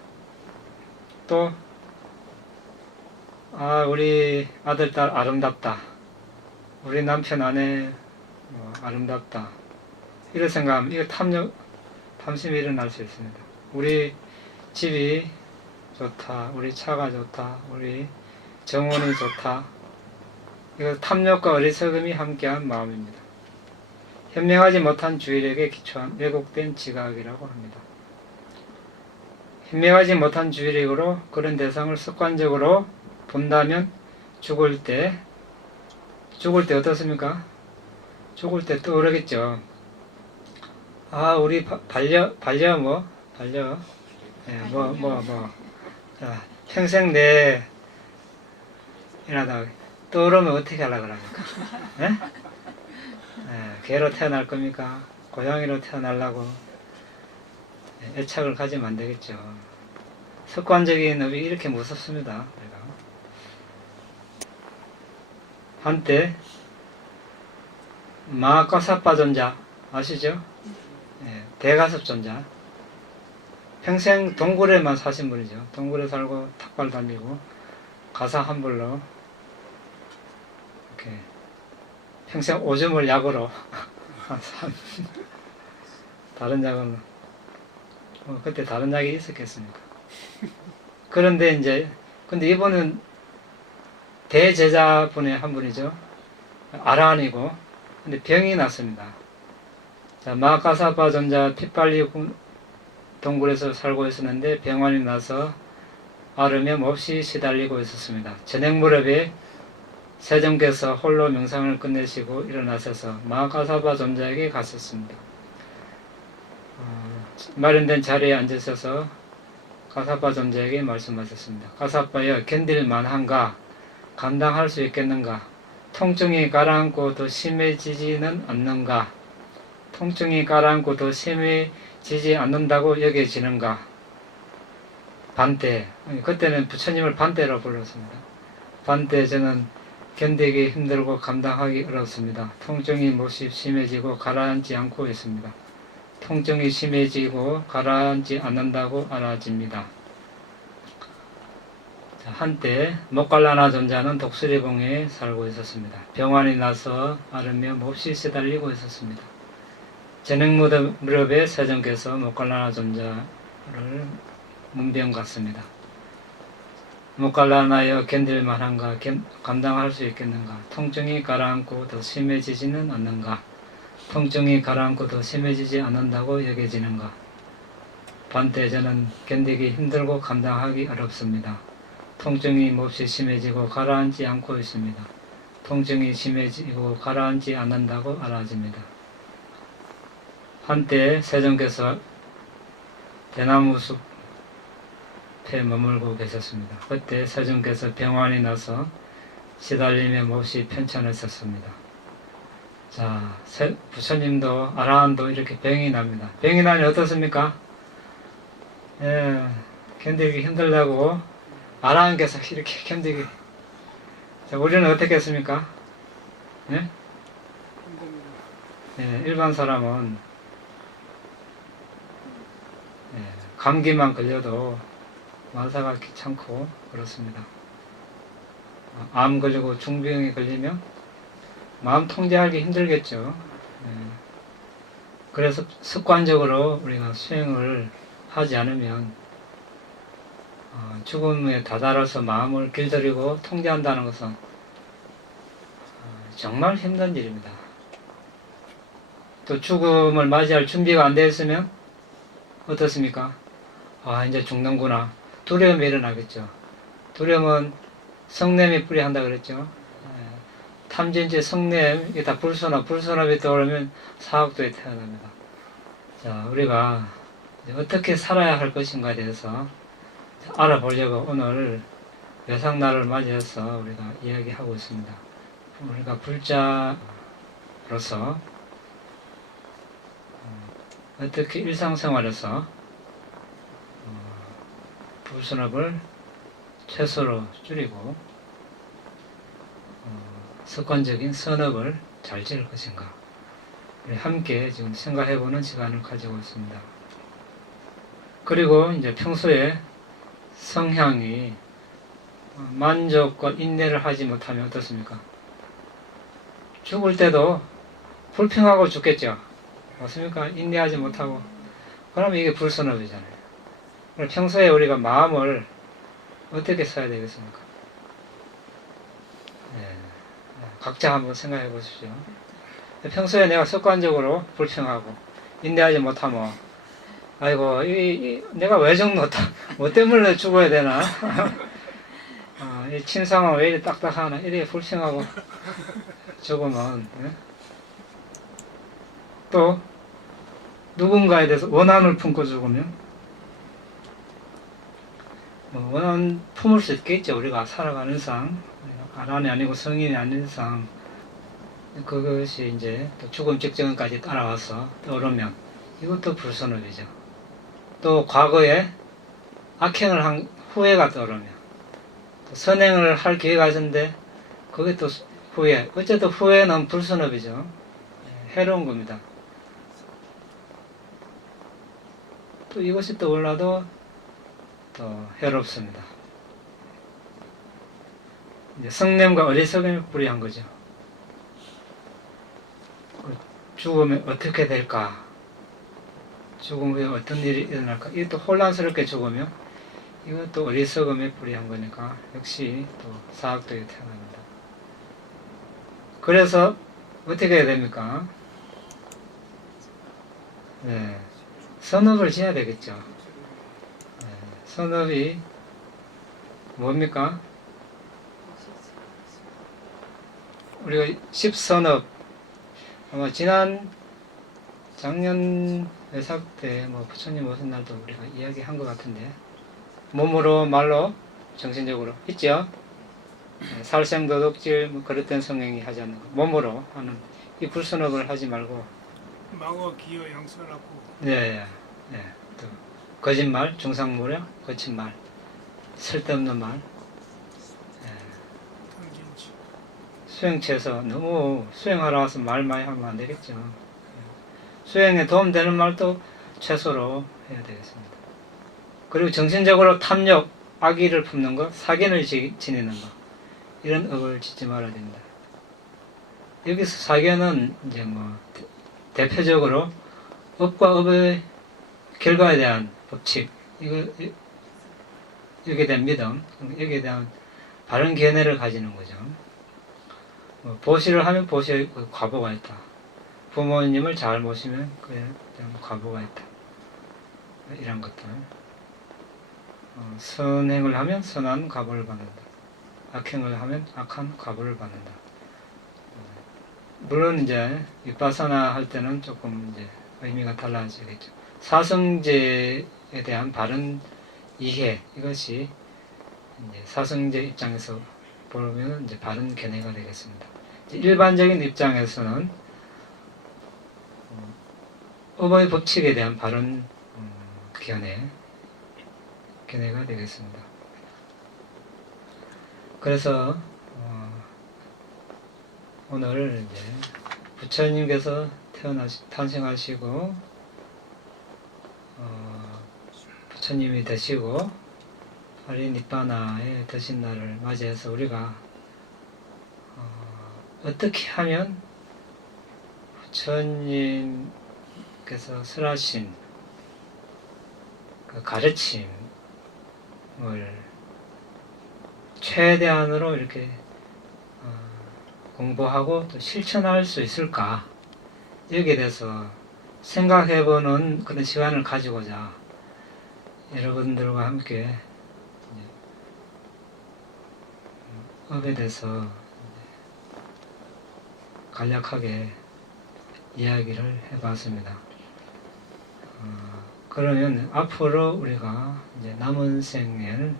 또 우리 아들, 딸 아름답다, 우리 남편, 아내 아름답다, 이런 생각하면 이거 탐심이 일어날 수 있습니다. 우리 집이 좋다, 우리 차가 좋다, 우리 정원이 좋다, 이거 탐욕과 어리석음이 함께한 마음입니다. 현명하지 못한 주의력에 기초한 왜곡된 지각이라고 합니다. 현명하지 못한 주의력으로 그런 대상을 습관적으로 본다면 죽을 때 어떻습니까? 죽을 때 떠오르겠죠. 우리 자, 평생 내 이러다 떠오르면 어떻게 하려고 합니까? 개로 태어날 겁니까? 고양이로 태어나려고 애착을 가지면 안 되겠죠. 습관적인 업이 이렇게 무섭습니다. 한때 마카사파 존자 아시죠? 대가섭 존자, 평생 동굴에만 사신 분이죠. 동굴에 살고 탁발 달리고 가사 환불로 이렇게 평생 오줌을 약으로 다른 약은 그때 다른 약이 있었겠습니까? 그런데 근데 이분은 대제자분의 한 분이죠. 아라한이고, 근데 병이 났습니다. 자, 마카사파 존자 핏발리 동굴에서 살고 있었는데 병환이 나서 아르면 몹시 시달리고 있었습니다. 저녁 무렵에 세종께서 홀로 명상을 끝내시고 일어나셔서 마카사파 존자에게 갔었습니다. 마련된 자리에 앉으셔서 가사파 존자에게 말씀하셨습니다. 가사파여, 견딜 만한가? 감당할 수 있겠는가? 통증이 가라앉고 더 심해지지는 않는가? 통증이 가라앉고 더 심해지지 않는다고 여겨지는가? 반때, 그때는 부처님을 반때로 불렀습니다. 반때, 저는 견디기 힘들고 감당하기 어렵습니다. 통증이 몹시 심해지고 가라앉지 않고 있습니다. 통증이 심해지고 가라앉지 않는다고 알아집니다. 한때 목갈라나 존자는 독수리봉에 살고 있었습니다. 병환이 나서 앓으며 몹시 시달리고 있었습니다. 저녁 무렵에 세종께서 목갈라나 존자를 문병 갔습니다. 목갈라나여, 견딜 만한가? 감당할 수 있겠는가? 통증이 가라앉고 더 심해지지는 않는가? 통증이 가라앉고 더 심해지지 않는다고 여겨지는가? 반때, 저는 견디기 힘들고 감당하기 어렵습니다. 통증이 몹시 심해지고 가라앉지 않고 있습니다. 통증이 심해지고 가라앉지 않는다고 알아집니다. 한때 세종께서 대나무 숲에 머물고 계셨습니다. 그때 세종께서 병환이 나서 시달리며 몹시 편찮으셨습니다. 자, 부처님도 아라한도 이렇게 병이 납니다. 병이 나니 어떻습니까? 견디기 힘들다고 아라한께서 이렇게 견디기. 자, 우리는 어떻게 했습니까? 일반 사람은 감기만 걸려도 완사가 귀찮고 그렇습니다. 암 걸리고 중병에 걸리면 마음 통제하기 힘들겠죠. 그래서 습관적으로 우리가 수행을 하지 않으면 죽음에 다다라서 마음을 길들이고 통제한다는 것은 정말 힘든 일입니다. 또 죽음을 맞이할 준비가 안 되어 있으면 어떻습니까? 이제 죽는구나. 두려움이 일어나겠죠. 두려움은 성냄이 뿌리한다 그랬죠. 탐진지, 성냄, 이게 다 불선업, 불선업이 떠오르면 사학도에 태어납니다. 자, 우리가 어떻게 살아야 할 것인가에 대해서 알아보려고 오늘 외상날을 맞이해서 우리가 이야기하고 있습니다. 우리가 불자로서 어떻게 일상생활에서 불선업을 최소로 줄이고 습관적인 선업을 잘 지을 것인가, 우리 함께 지금 생각해보는 시간을 가지고 있습니다. 그리고 이제 평소에 성향이 만족과 인내를 하지 못하면 어떻습니까? 죽을 때도 불평하고 죽겠죠. 맞습니까? 인내하지 못하고. 그러면 이게 불선업이잖아요. 평소에 우리가 마음을 어떻게 써야 되겠습니까? 네. 각자 한번 생각해 보십시오. 평소에 내가 습관적으로 불평하고 인내하지 못하면, 아이고, 내가 왜 정도다, 뭐 때문에 죽어야 되나? 이 침상은 왜 이렇게 딱딱하나? 이렇게 불평하고 죽으면, 예? 또 누군가에 대해서 원한을 품고 죽으면, 원한 품을 수 있겠죠. 우리가 살아가는 이상, 아란이 아니고 성인이 아닌 이상, 그것이 이제 또 죽음 직전까지 따라와서 떠오르면 이것도 불선업이죠. 또 과거에 악행을 한 후회가 떠오르면, 또 선행을 할 기회가 있었는데 그게 또 후회, 어쨌든 후회는 불선업이죠. 해로운 겁니다. 또 이것이 떠올라도 또 해롭습니다. 이제 성냄과 어리석음이 불이한 거죠. 죽으면 어떻게 될까? 죽음 후에 어떤 일이 일어날까? 이것도 혼란스럽게 죽으면 이것도 어리석음에 불이한 거니까 역시 또 사학도에 태어납니다. 그래서 어떻게 해야 됩니까? 네, 선업을 지어야 되겠죠. 네, 선업이 뭡니까? 우리가 십선업, 아마 작년 외삭 때 부처님 오신 날도 우리가 이야기한 것 같은데, 몸으로, 말로, 정신적으로 있죠? 살생도둑질, 그릇된 성행위 하지 않는 것, 몸으로 하는 이 불선업을 하지 말고, 마고 기여 양설하고, 네, 네, 또 거짓말, 중상모략, 거친 말, 쓸데없는 말, 탐진치. 수행체에서 너무 수행하러 와서 말 많이 하면 안 되겠죠. 수행에 도움되는 말도 최소로 해야 되겠습니다. 그리고 정신적으로 탐욕, 악의를 품는 것, 사견을 지니는 것, 이런 업을 짓지 말아야 됩니다. 여기서 사견은 이제 대표적으로 업과 업의 결과에 대한 법칙, 여기에 대한 믿음, 여기에 대한 바른 견해를 가지는 거죠. 보시를 하면 보시의 과보가 있다. 부모님을 잘 모시면 그에 대한 과보가 있다. 이런 것들. 선행을 하면 선한 과보를 받는다. 악행을 하면 악한 과보를 받는다. 물론 이제 윗바사나 할 때는 조금 이제 의미가 달라지겠죠. 사성제에 대한 바른 이해, 이것이 이제 사성제 입장에서 보면 이제 바른 견해가 되겠습니다. 일반적인 입장에서는 업의 법칙에 대한 바른 견해가 되겠습니다. 그래서 오늘 이제 부처님께서 탄생하시고 부처님이 되시고 파리니빠나에 드신 날을 맞이해서 우리가 어떻게 하면 부처님께서 설하신 그 가르침을 최대한으로 이렇게 공부하고 또 실천할 수 있을까, 여기에 대해서 생각해보는 그런 시간을 가지고자 여러분들과 함께 업에 대해서 간략하게 이야기를 해봤습니다. 그러면 앞으로 우리가 이제 남은 생을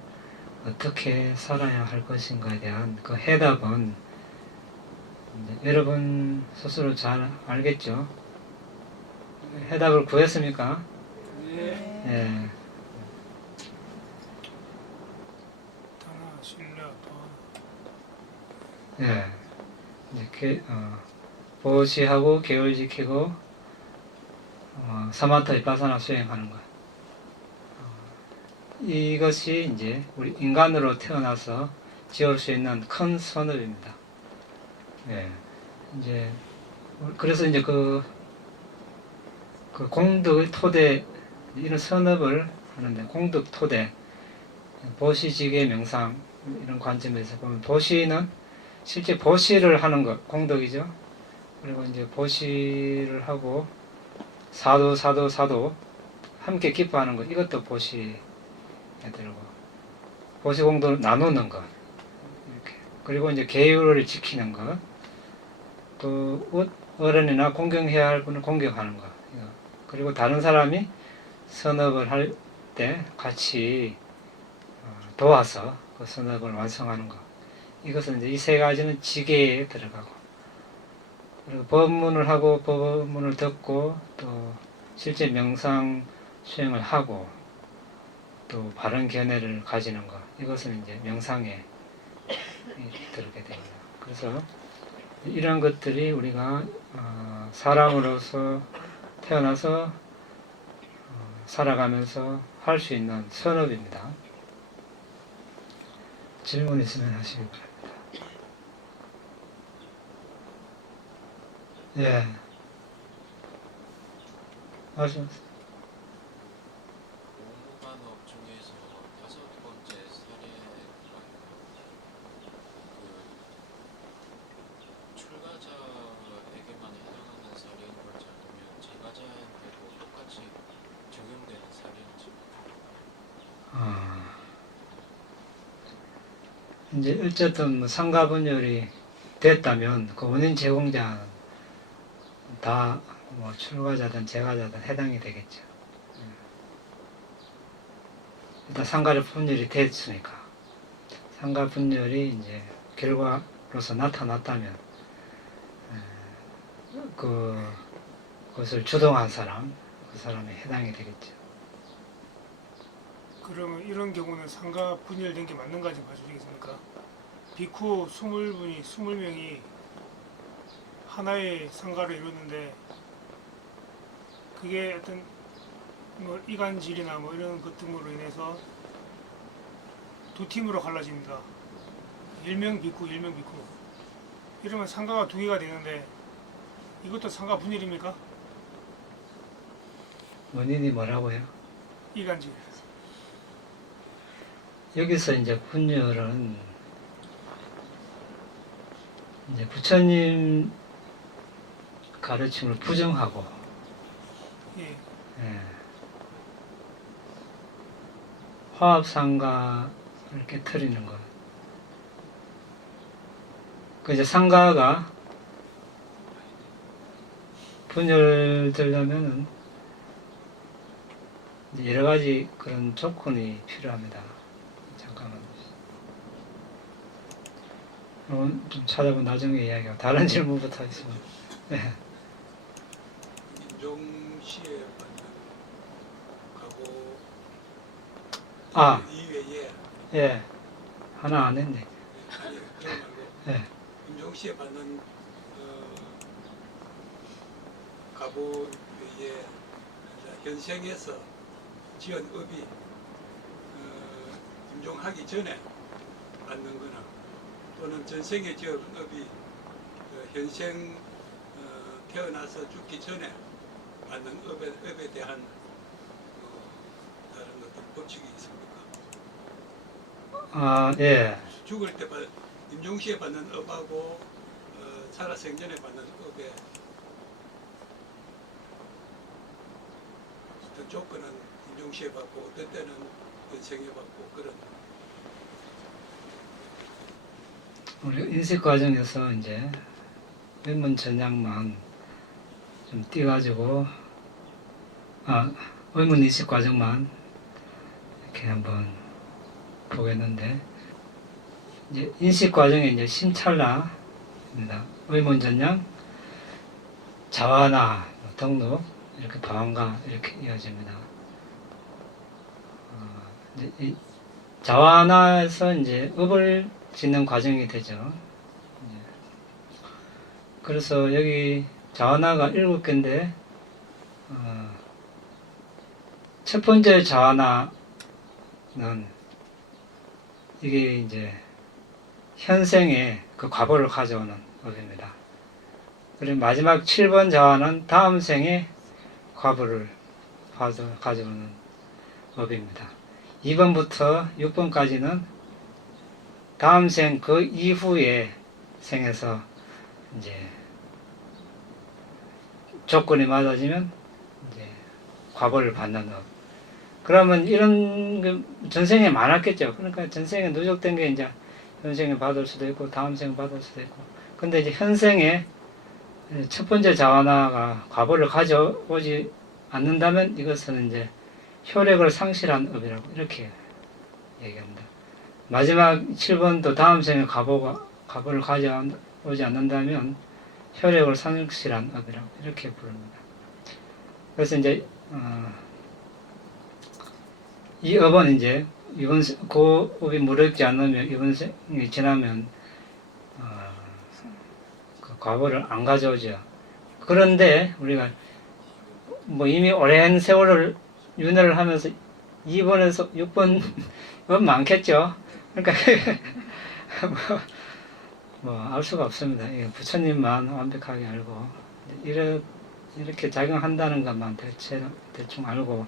어떻게 살아야 할 것인가에 대한 그 해답은 이제 여러분 스스로 잘 알겠죠? 해답을 구했습니까? 네. 예. 하나 신뢰 더. 예. 이제 보시하고 계율 지키고 사마타 비파사나 수행하는 것. 이것이 이제 우리 인간으로 태어나서 지을 수 있는 큰 선업입니다. 예. 이제 그래서 이제 그 공덕의 토대 이런 선업을 하는데 공덕 토대 보시지계 명상 이런 관점에서 보면 보시는 실제 보시를 하는 것 공덕이죠. 그리고 이제 보시를 하고 사도 함께 기뻐하는 것 이것도 보시에 들고 보시 공덕을 나누는 것 이렇게 그리고 이제 계율을 지키는 것 또 어른이나 공경해야 할 분을 공경하는 것 그리고 다른 사람이 선업을 할 때 같이 도와서 그 선업을 완성하는 것 이것은 이제 이 세 가지는 지계에 들어가고 그리고 법문을 하고 법문을 듣고 또 실제 명상 수행을 하고 또 바른 견해를 가지는 것 이것은 이제 명상에 들게 됩니다. 그래서 이런 것들이 우리가 사람으로서 태어나서 살아가면서 할 수 있는 선업입니다. 질문 있으면 하시기 바랍니다. 예. 말씀하세요. 공무관업 중에서 5번째 사례가 출가자에게만 해당하는 사례인 걸지 아니면 제가자에게도 똑같이 적용되는 사례인지. 이제 어쨌든 뭐 상가분열이 됐다면 그 원인 제공자는 다 뭐 출가자든 제가자든 해당이 되겠죠. 일단 상가를 분열이 됐으니까 상가 분열이 이제 결과로서 나타났다면 그것을 주동한 사람 그 사람에 해당이 되겠죠. 그러면 이런 경우는 상가 분열된 게 맞는가지 봐주시겠습니까? 비쿠 20명이 하나의 상가를 이루는데 그게 어떤 뭐 이간질이나 뭐 이런 것 등으로 인해서 두 팀으로 갈라집니다. 1명 비쿠, 1명 비쿠. 이러면 상가가 두 개가 되는데 이것도 상가 분열입니까? 원인이 뭐라고요? 이간질. 여기서 이제 분열은 이제 부처님 가르침을 부정하고 예. 예. 화합상가를 깨트리는 것. 그 이제 상가가 분열되려면은 이제 여러 가지 그런 조건이 필요합니다. 잠깐만. 좀 찾아보면 나중에 이야기하고 다른 질문부터 있으면. 네. 임종시에 받는 아, 이외에 예. 하나 안 했네. 아니 그런 말고 예. 임종시에 받는 가보 외에 현생에서 지은 업이 임종하기 전에 받는 거나 또는 전생에 지은 업이 현생 태어나서 죽기 전에 받는 업에 대한 다른 어떤 법칙이 있습니까? 아, 예. 죽을 때 임종시에 받는 업하고 살아 생전에 받는 업에 어떤 조건은 임종시에 받고 어떤 때는 현생에 받고 그런 우리 인식 과정에서 이제 의문 전향만 좀 띄가지고 의문 인식 과정만 이렇게 한번 보겠는데, 이제 인식 과정에 이제 심찰나입니다. 의문 전향, 자화나 등록, 이렇게 방황가 이렇게 이어집니다. 이제 이 자화나에서 이제 업을 짓는 과정이 되죠. 그래서 여기 자화나가 7개인데, 첫 번째 자화나는 이게 이제 현생의 그 과보를 가져오는 업입니다. 그리고 마지막 7번 자화는 다음 생의 과보를 가져오는 업입니다. 2번부터 6번까지는 다음 생 그 이후의 생에서 이제 조건이 맞아지면 이제 과보를 받는 업. 그러면 이런 그 전생에 많았겠죠. 그러니까 전생에 누적된 게 이제 현생에 받을 수도 있고 다음 생에 받을 수도 있고. 근데 이제 현생에 첫 번째 자화나가 과보를 가져오지 않는다면 이것은 이제 효력을 상실한 업이라고 이렇게 얘기합니다. 마지막 7번도 다음 생에 과보를 가져오지 않는다면 효력을 상실한 업이라고 이렇게 부릅니다. 그래서 이제 이 업은 이제 그 업이 무력지 않으면 이번 생이 지나면 그 과보를 안 가져오죠. 그런데 우리가 뭐 이미 오랜 세월을 윤회를 하면서 2번에서 6번 업 많겠죠. 그러니까 뭐 알 수가 없습니다. 부처님만 완벽하게 알고 이렇게 작용한다는 것만 대충 알고.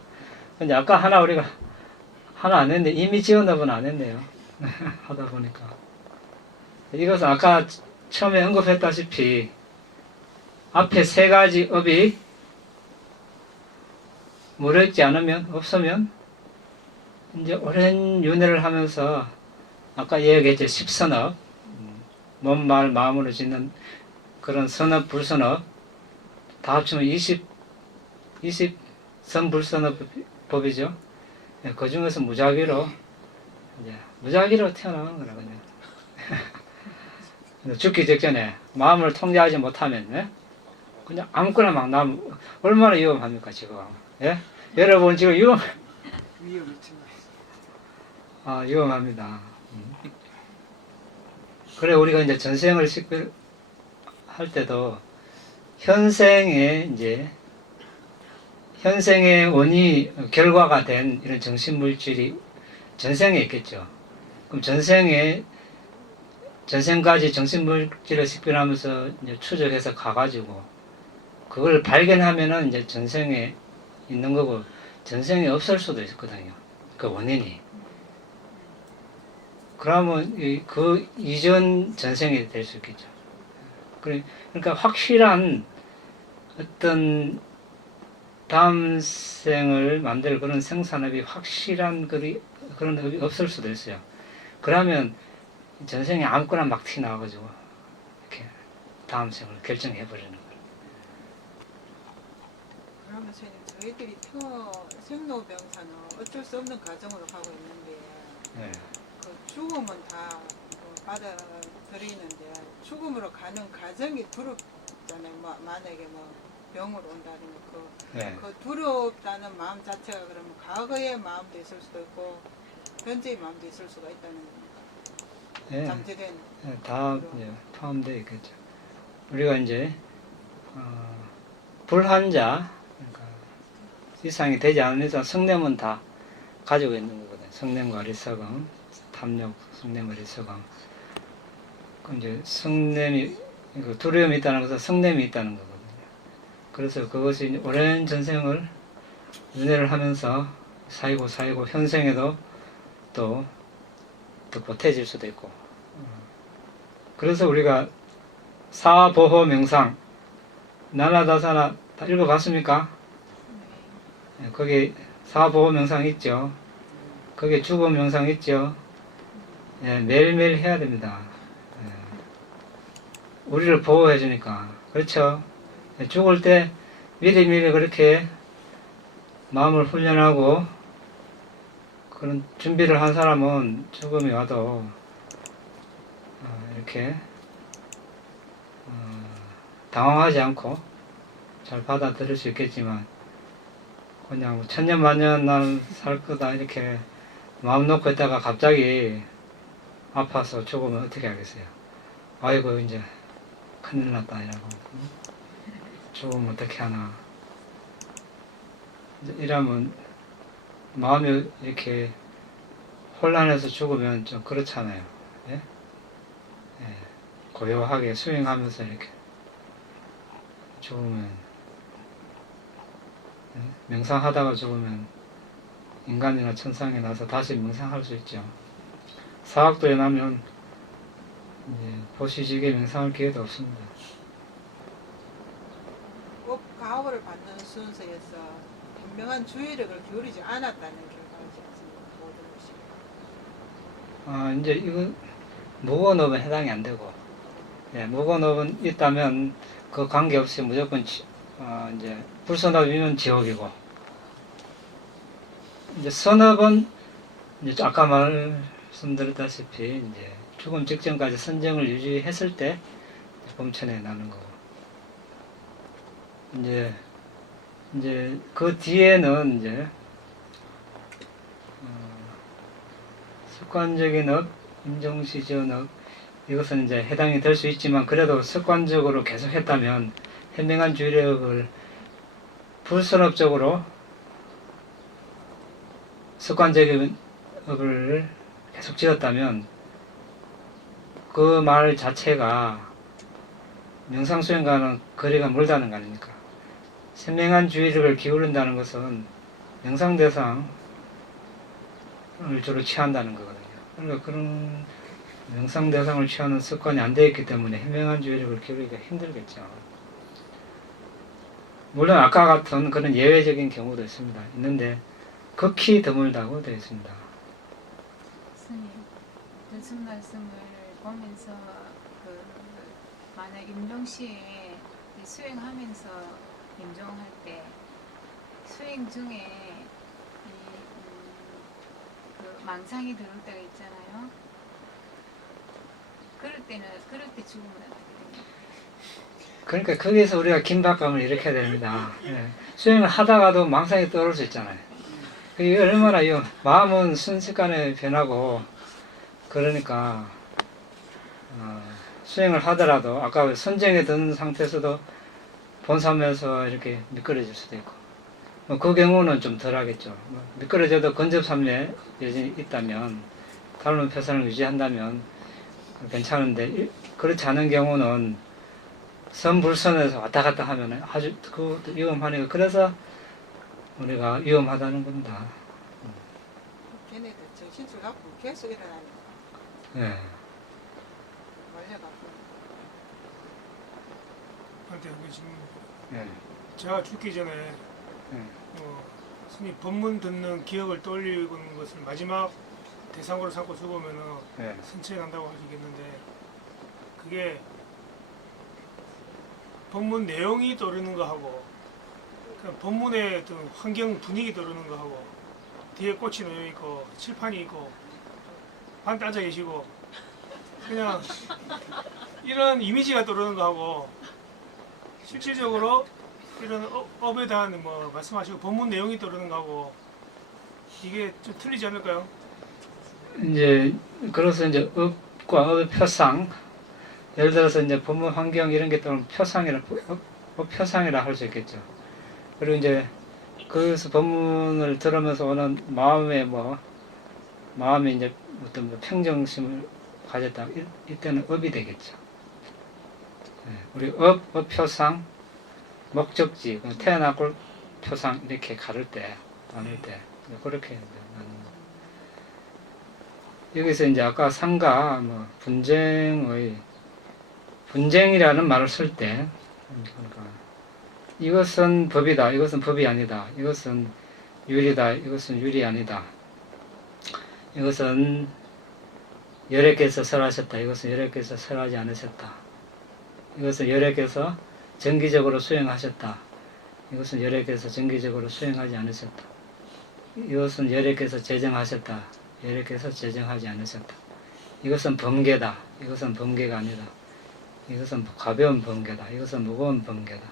근데 아까 우리가 하나 안 했는데 이미 지은 업은 안 했네요. 하다 보니까 이것은 아까 처음에 언급했다시피 앞에 3가지 업이 무력지 않으면 없으면 이제 오랜 윤회를 하면서 아까 얘기했죠. 10선업, 몸, 말, 마음으로 짓는 그런 선업, 불선업 다 합치면 20선불선업법이죠. 그 중에서 무작위로 태어나는 거라 그냥. 죽기 직전에 마음을 통제하지 못하면 그냥 아무거나 막 나면 얼마나 위험합니까 지금? 예? 여러분 지금 위험합니다. 그래 우리가 이제 전생을 식별할 때도 현생의 원이 결과가 된 이런 정신물질이 전생에 있겠죠. 그럼 전생까지 정신물질을 식별하면서 이제 추적해서 가가지고 그걸 발견하면은 이제 전생에 있는 거고 전생에 없을 수도 있거든요. 그 원인이. 그러면 그 이전 전생이 될 수 있겠죠. 그러니까 확실한 어떤 다음 생을 만들 그런 생산업이 확실한 그런 업이 없을 수도 있어요. 그러면 전생에 아무거나 막 튀어나와가지고 이렇게 다음 생을 결정해버리는 거예요. 그러면 저희들이 생로병사는 어쩔 수 없는 과정으로 가고 있는데 네. 그 죽음은 다 받아들이는데 죽음으로 가는 과정이 두렵잖아요. 만약에 병으로 온다는 네. 그 두렵다는 마음 자체가 그러면 과거의 마음도 있을 수도 있고 현재의 마음도 있을 수가 있다는 네. 잠재된 다 포함되어 있겠죠. 우리가 이제 불환자 그러니까 이상이 되지 않은 이상 성냄은 다 가지고 있는 거거든요. 성냄과 어리석음, 탐욕, 성냄, 어리석음. 그럼 이제 성냄이 두려움이 있다는 것은 성냄이 있다는 거거든요. 그래서 그것이 오랜 전생을 윤회를 하면서 쌓이고 현생에도 또 보태질 수도 있고. 그래서 우리가 사보호 명상 나나다사나 다 읽어봤습니까? 거기 사보호 명상 있죠. 거기 죽음 명상 있죠. 매일매일 해야 됩니다. 우리를 보호해 주니까. 그렇죠? 죽을 때 미리미리 그렇게 마음을 훈련하고 그런 준비를 한 사람은 죽음이 와도 이렇게 당황하지 않고 잘 받아들일 수 있겠지만 그냥 뭐 천년만년 난 살 거다 이렇게 마음 놓고 있다가 갑자기 아파서 죽으면 어떻게 하겠어요? 아이고 이제 큰일 났다 이라고 죽으면 어떻게 하나 이러면 마음이 이렇게 혼란해서 죽으면 좀 그렇잖아요. 예? 예. 고요하게 수행하면서 이렇게 죽으면 예? 명상하다가 죽으면 인간이나 천상에 나서 다시 명상할 수 있죠. 사학도에 나면 이제 보시지게 명상할 기회도 없습니다. 꼭 가호를 받는 순서에서 분명한 주의력을 기울이지 않았다는 결과이지 않습니까? 모든 것이. 이제 이거 무건업은 해당이 안 되고, 예, 무건업은 있다면 그 관계없이 무조건 이제 불선업이면 지옥이고, 이제 선업은 이제 아까 말씀드렸다시피 이제 죽음 직전까지 선정을 유지했을 때 범천에 나는 거고, 이제 그 뒤에는 이제 습관적인 업, 임종시 지원업 이것은 이제 해당이 될 수 있지만 그래도 습관적으로 계속 했다면 현명한 주의력을 불선업적으로 습관적인 업을 계속 지었다면 그 말 자체가 명상수행과는 거리가 멀다는 거 아닙니까? 현명한 주의력을 기울인다는 것은 명상대상을 주로 취한다는 거거든요. 그러니까 그런 명상대상을 취하는 습관이 안 되어 있기 때문에 현명한 주의력을 기울이기가 힘들겠죠. 물론 아까 같은 그런 예외적인 경우도 있는데 극히 드물다고 되어 있습니다. 스님, 무슨 말씀을 보면서 만약 임종시에 수행하면서 임종할 때 수행 중에 그 망상이 들어올 때가 있잖아요. 그럴 때 죽으면 어떻게 됩니까? 그러니까 거기서 우리가 긴박감을 일으켜야 됩니다. 예. 수행을 하다가도 망상이 떠오를 수 있잖아요. 그게 얼마나 마음은 순식간에 변하고 그러니까 수행을 하더라도 아까 선정에 든 상태에서도 본삼에서 이렇게 미끄러질 수도 있고 그 경우는 좀 덜하겠죠. 미끄러져도 근접삼례 여전히 있다면 탈문 표산을 유지한다면 괜찮은데 그렇지 않은 경우는 선불선에서 왔다 갔다 하면 아주 그것도 위험하니까 그래서 우리가 위험하다는 겁니다. 걔네들 정신줄 갖고 계속 일어나니까 예. 말려갖고. 한테 그게 지금 예. 제가 죽기 전에 스님 법문 듣는 기억을 떠올리는 것을 마지막 대상으로 삼고 죽으면은 예. 선체에 난다고 하시겠는데 그게 법문 내용이 떠오르는 거 하고 그냥 법문의 어떤 환경 분위기 떠오르는 거 하고 뒤에 꽃이 놓여 있고 칠판이 있고 반대 앉아 계시고 그냥 이런 이미지가 떠오르는 거 하고 실질적으로 이런 업에 대한 뭐 말씀하시고 법문 내용이 떠오르는 거 하고 이게 좀 틀리지 않을까요? 이제 그래서 이제 업과 업의 표상 예를 들어서 이제 법문 환경 이런 게 또는 표상이라 표상이라 할 수 있겠죠. 그리고 이제 거기서 법문을 들으면서 오는 마음에 이제 어떤 평정심을 가졌다. 이때는 업이 되겠죠. 우리 업 표상, 목적지, 태어나골 표상 이렇게 가를 때, 나눌 때 그렇게 나누는 거. 여기서 이제 아까 상가 분쟁이라는 말을 쓸 때, 그러니까 이것은 법이다, 이것은 법이 아니다, 이것은 율이다, 이것은 율이 아니다, 이것은 열애께서 설하셨다, 이것은 열애께서 설하지 않으셨다. 이것은 여러께서 정기적으로 수행하셨다. 이것은 여러께서 정기적으로 수행하지 않으셨다. 이것은 여러께서 제정하셨다. 여러께서 제정하지 않으셨다. 이것은 범계다. 이것은 범계가 아니다. 이것은 가벼운 범계다. 이것은 무거운 범계다.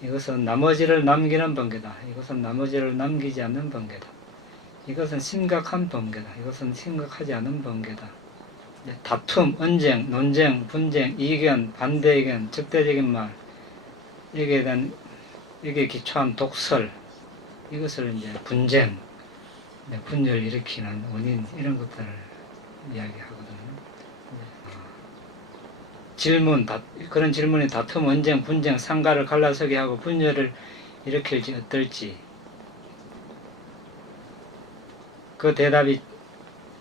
이것은 나머지를 남기는 범계다. 이것은 나머지를 남기지 않는 범계다. 이것은 심각한 범계다. 이것은 심각하지 않은 범계다. 다툼, 언쟁, 논쟁, 분쟁, 이견, 반대 의견, 적대적인 말, 여기에 대한 여기에 기초한 독설, 이것을 이제 분쟁, 분열을 일으키는 원인, 이런 것들을 이야기하거든요. 질문, 그런 질문이 다툼, 언쟁, 분쟁, 상가를 갈라서게 하고 분열을 일으킬지 어떨지, 그 대답이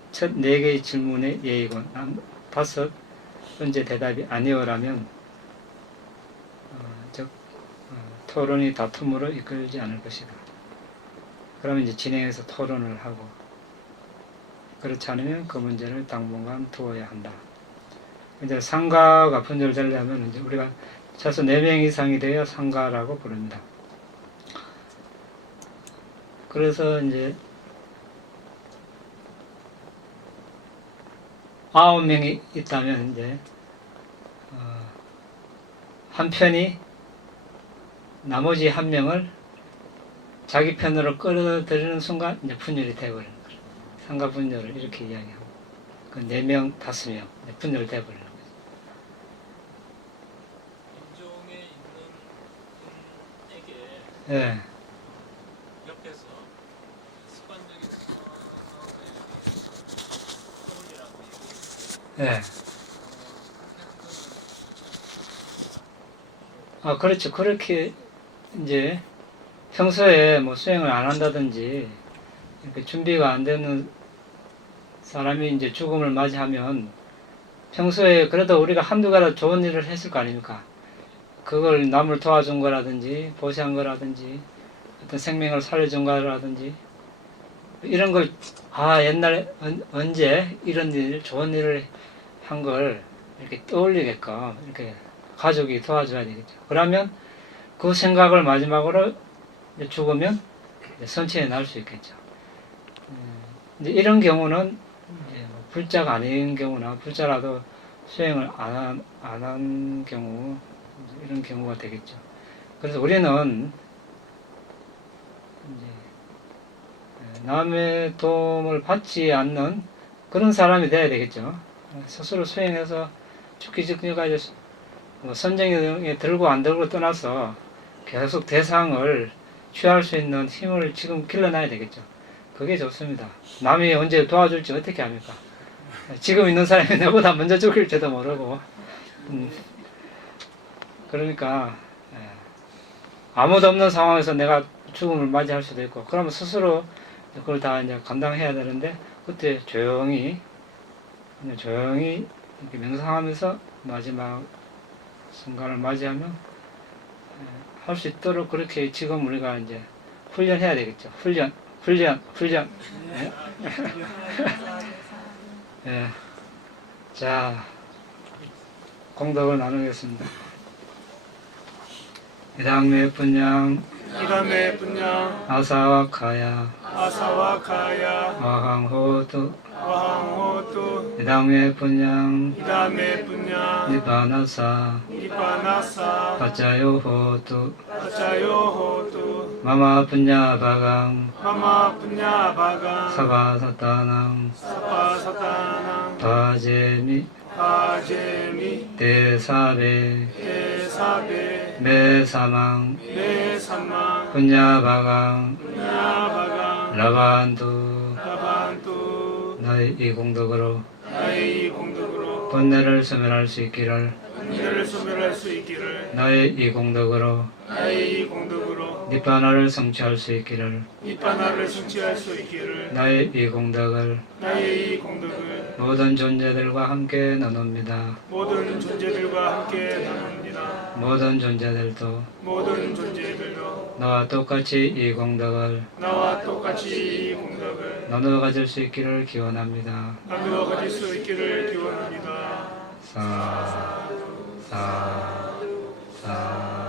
첫 4개의 질문의 예이고 5번째 대답이 아니오라면 즉 토론이 다툼으로 이끌지 않을 것이다. 그러면 이제 진행해서 토론을 하고, 그렇지 않으면 그 문제를 당분간 두어야 한다. 이제 상가가 분열되려면 이제 우리가 최소 4명 이상이 되어야 상가라고 부릅니다. 그래서 이제 9명이 있다면 이제 한 편이 나머지 1명을 자기 편으로 끌어들이는 순간 이제 분열이 되어버리는 거죠. 상가 분열을 이렇게 이야기하고, 그 4명, 5명 분열되어버리는 거죠. 인종에 있는 분에게 예, 옆에서 습관적인 소원이라고 얘기해요. 예. 아, 그렇죠. 그렇게 이제 평소에 뭐 수행을 안 한다든지 이렇게 준비가 안 되는 사람이 이제 죽음을 맞이하면 평소에 그래도 우리가 한두 가지 좋은 일을 했을 거 아닙니까? 그걸 남을 도와준 거라든지 보시한 거라든지 어떤 생명을 살려준 거라든지 이런 걸, 아, 옛날에 언제 이런 일, 좋은 일을 한 걸 이렇게 떠올리게끔 이렇게 가족이 도와줘야 되겠죠. 그러면 그 생각을 마지막으로 이제 죽으면 이제 선체에 날 수 있겠죠. 이제 이런 경우는 이제 뭐 불자가 아닌 경우나 불자라도 수행을 안 한 경우, 이런 경우가 되겠죠. 그래서 우리는 이제 남의 도움을 받지 않는 그런 사람이 돼야 되겠죠. 스스로 수행해서 죽기 전까지 뭐 선정에 들고 안 들고 떠나서 계속 대상을 취할 수 있는 힘을 지금 길러놔야 되겠죠. 그게 좋습니다. 남이 언제 도와줄지 어떻게 합니까? 지금 있는 사람이 나보다 먼저 죽일지도 모르고. 그러니까 아무도 없는 상황에서 내가 죽음을 맞이할 수도 있고, 그러면 스스로 그걸 다 이제 감당해야 되는데, 그때 조용히 이렇게 명상하면서 마지막 순간을 맞이하면 할 수 있도록 그렇게 지금 우리가 이제 훈련해야 되겠죠. 훈련. 네. 네. 자, 공덕을 나누겠습니다. 이당매 분양 이담의 분양 아사와카야 아사와카야 와항호도 와항호도 이당매 분양 이담의 분양 니바나사 이바나사 가짜요호도 아차요호도 마마 분야바강 마마 분야바강 사바사타낭 사파사타낭 바제미 바제미 대사베 대사베 메사망 메사망 분야바강 분야바강 라반두 라반투 나의 이 공덕으로 나의 공덕으로 번뇌를 소멸할 수 있기를, 번뇌를 소멸할 수 있기를 나의 이 공덕으로 나의 공덕으로 니바나를 성취할 수 있기를, 니바나를 성취할 수 있기를 나의 이 공덕을 나의 공덕을 모든 존재들과 함께 나눕니다. 모든 존재들과 함께 나눕니다. 모든 존재들도 모든 존재들도 나와 똑같이 이 공덕을 나와 똑같이 이 공덕을 나누어 가질 수 있기를 기원합니다. 나누어 가질 수 있기를 기원합니다. 사두 사두, 사두.